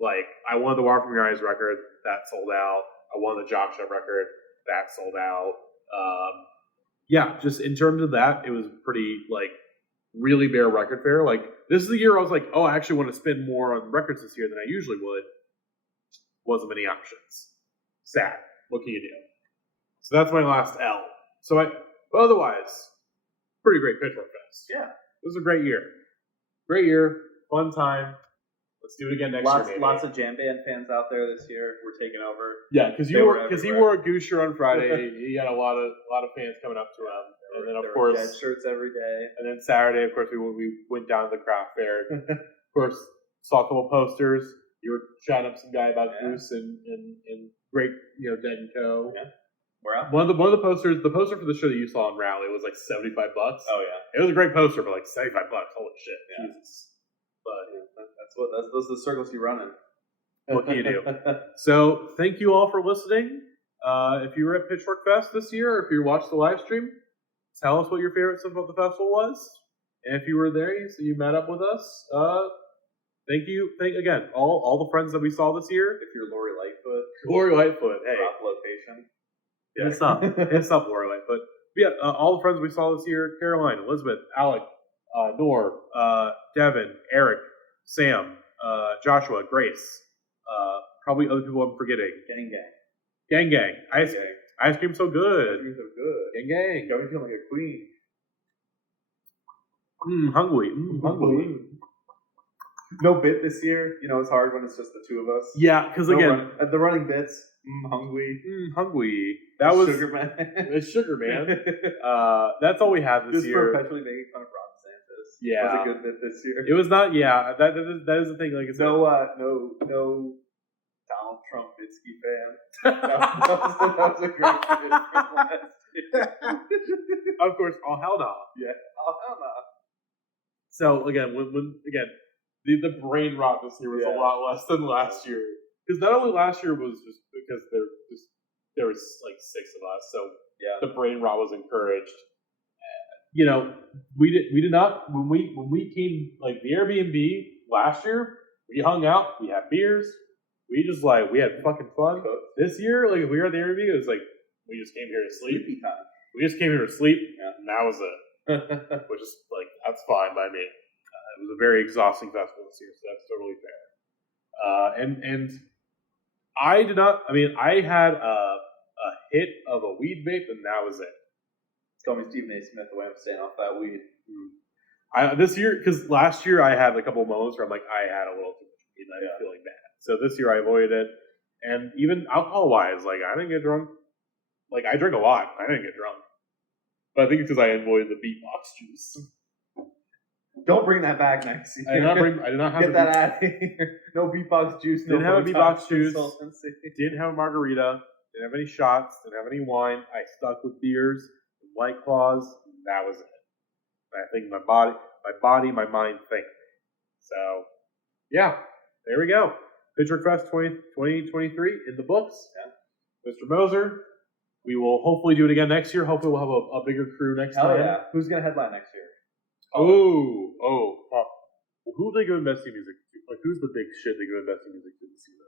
like, I wanted the Water From Your Eyes record, that sold out. I wanted the Jock Shop record, that sold out. Yeah, just in terms of that, it was pretty, like, really bare record fair. Like, this is the year I was like, oh, I actually want to spend more on records this year than I usually would. Wasn't many options. Sad. What can you do? So that's my last L. So otherwise, pretty great Pitchfork Fest. Yeah. It was a great year. Great year. Fun time. Let's do it again next year, maybe. Lots of jam band fans out there this year. We're taking over. Yeah, because he wore a goose shirt on Friday. He had a lot of fans coming up to him, and then of course dead shirts every day. And then Saturday, of course, we went down to the craft fair. Of course, saw a couple posters. You were shouting up some guy about goose and great, Dead and Co. Yeah. Where at? One of the posters, the poster for the show that you saw in Raleigh was like $75. Oh yeah, it was a great poster, but like $75. Holy shit, yeah. Jesus! But those are the circles you run in. What can you do? So thank you all for listening. If you were at Pitchfork Fest this year, or if you watched the live stream, tell us what your favorite stuff about the festival was. And if you were there, you met up with us. Thank you. Thank again all the friends that we saw this year. If you're Lori Lightfoot, hey, drop location. Yeah, it's up Lori Lightfoot. But yeah, all the friends we saw this year: Caroline, Elizabeth, Alec, Nor, Devin, Eric, Sam, Joshua, Grace. Probably other people I'm forgetting. Gang. Ice cream so good. Ice cream so good. Gang. Got me feeling like a queen. Hungry. No bit this year. It's hard when it's just the two of us. Yeah, because again, the running bits. Hungry. That was Sugar Man. It's Sugar Man. That's all we had this year. Perpetually making fun of Ron DeSantis. Yeah, was a good bit this year. It was not. Yeah, that is the thing. Like I said, no Donald Trump Mitski fan. that was a great bit from last year. Of course, all hell no. Yeah, all hell no. So again, when the brain rot this year was a lot less than last year. Because not only last year was just because there was like 6 of us, so the brain rot was encouraged. We did not when we came, like, the Airbnb last year. We hung out, we had beers, we had fucking fun. This year, like, if we were at the Airbnb, it was like we just came here to sleep. We just came here to sleep, and that was it. Which is like, that's fine by me. It was a very exhausting festival this year, so that's totally fair. And I did not. I mean, I had a hit of a weed vape, and that was it. Tell me Stephen A. Smith the way I'm staying off that weed. This year, because last year I had a couple of moments where I'm like, I had a little too much weed, and I was feeling bad. So this year I avoided it, and even alcohol-wise, like, I didn't get drunk. Like, I drink a lot, I didn't get drunk. But I think it's because I avoided the beatbox juice. Don't bring that back next year. I did not have. Get that out of here. No beatbox juice. Didn't have a beatbox juice. Didn't have a margarita. Didn't have any shots. Didn't have any wine. I stuck with beers, White Claws. And that was it. And I think my mind thanked me. So, yeah, there we go. Pitchfork Fest 2023 in the books. Yeah. Mr. Moser, we will hopefully do it again next year. Hopefully we'll have a bigger crew next time. Yeah. Who's going to headline next year? Who are they giving best music to? Like, who's the big shit they giving best music to this year?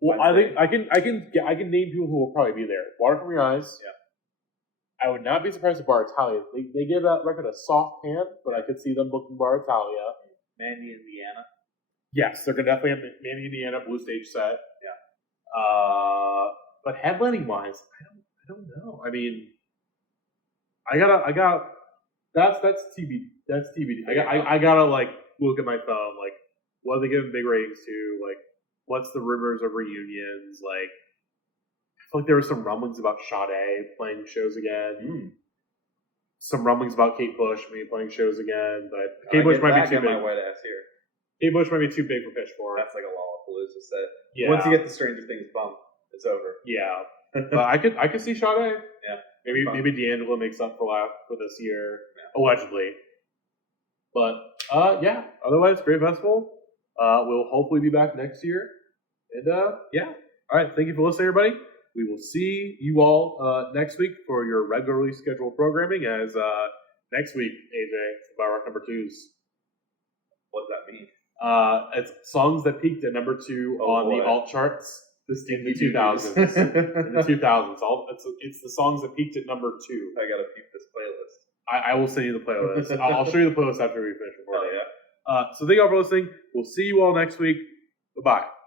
Well, I think I can name people who will probably be there. Water From Your Eyes. Yeah. I would not be surprised if Bar Italia. They give that record a soft hand, but I could see them booking Bar Italia. Mandy, Indiana. Yes, they're gonna definitely have Mandy, Indiana, Blue Stage set. Yeah. But headlining wise, I don't know. I mean, I got. That's TBD. That's TBD. I gotta, like, look at my phone. Like, what are they giving big ratings to? Like, what's the rumors of reunions? Like, I feel like there were some rumblings about Sade playing shows again. Some rumblings about Kate Bush maybe playing shows again, but Kate Bush might be too big. Kate Bush might be too big for Pitchfork. That's like a Lollapalooza set. Yeah. Once you get the Stranger Things bump, it's over. Yeah, but I could see Sade. Yeah. Maybe D'Angelo makes up for this year, allegedly. But yeah. Otherwise, great festival. We'll hopefully be back next year. And yeah. All right. Thank you for listening, everybody. We will see you all next week for your regularly scheduled programming. As next week, AJ, by rock number 2s. What does that mean? It's songs that peaked at number 2 on the alt charts in the 2000s. In the 2000s, it's the songs that peaked at number 2. I gotta peep this playlist. I will send you the playlist. I'll show you the playlist after we finish recording. Oh yeah. So thank you all for listening. We'll see you all next week. Bye-bye.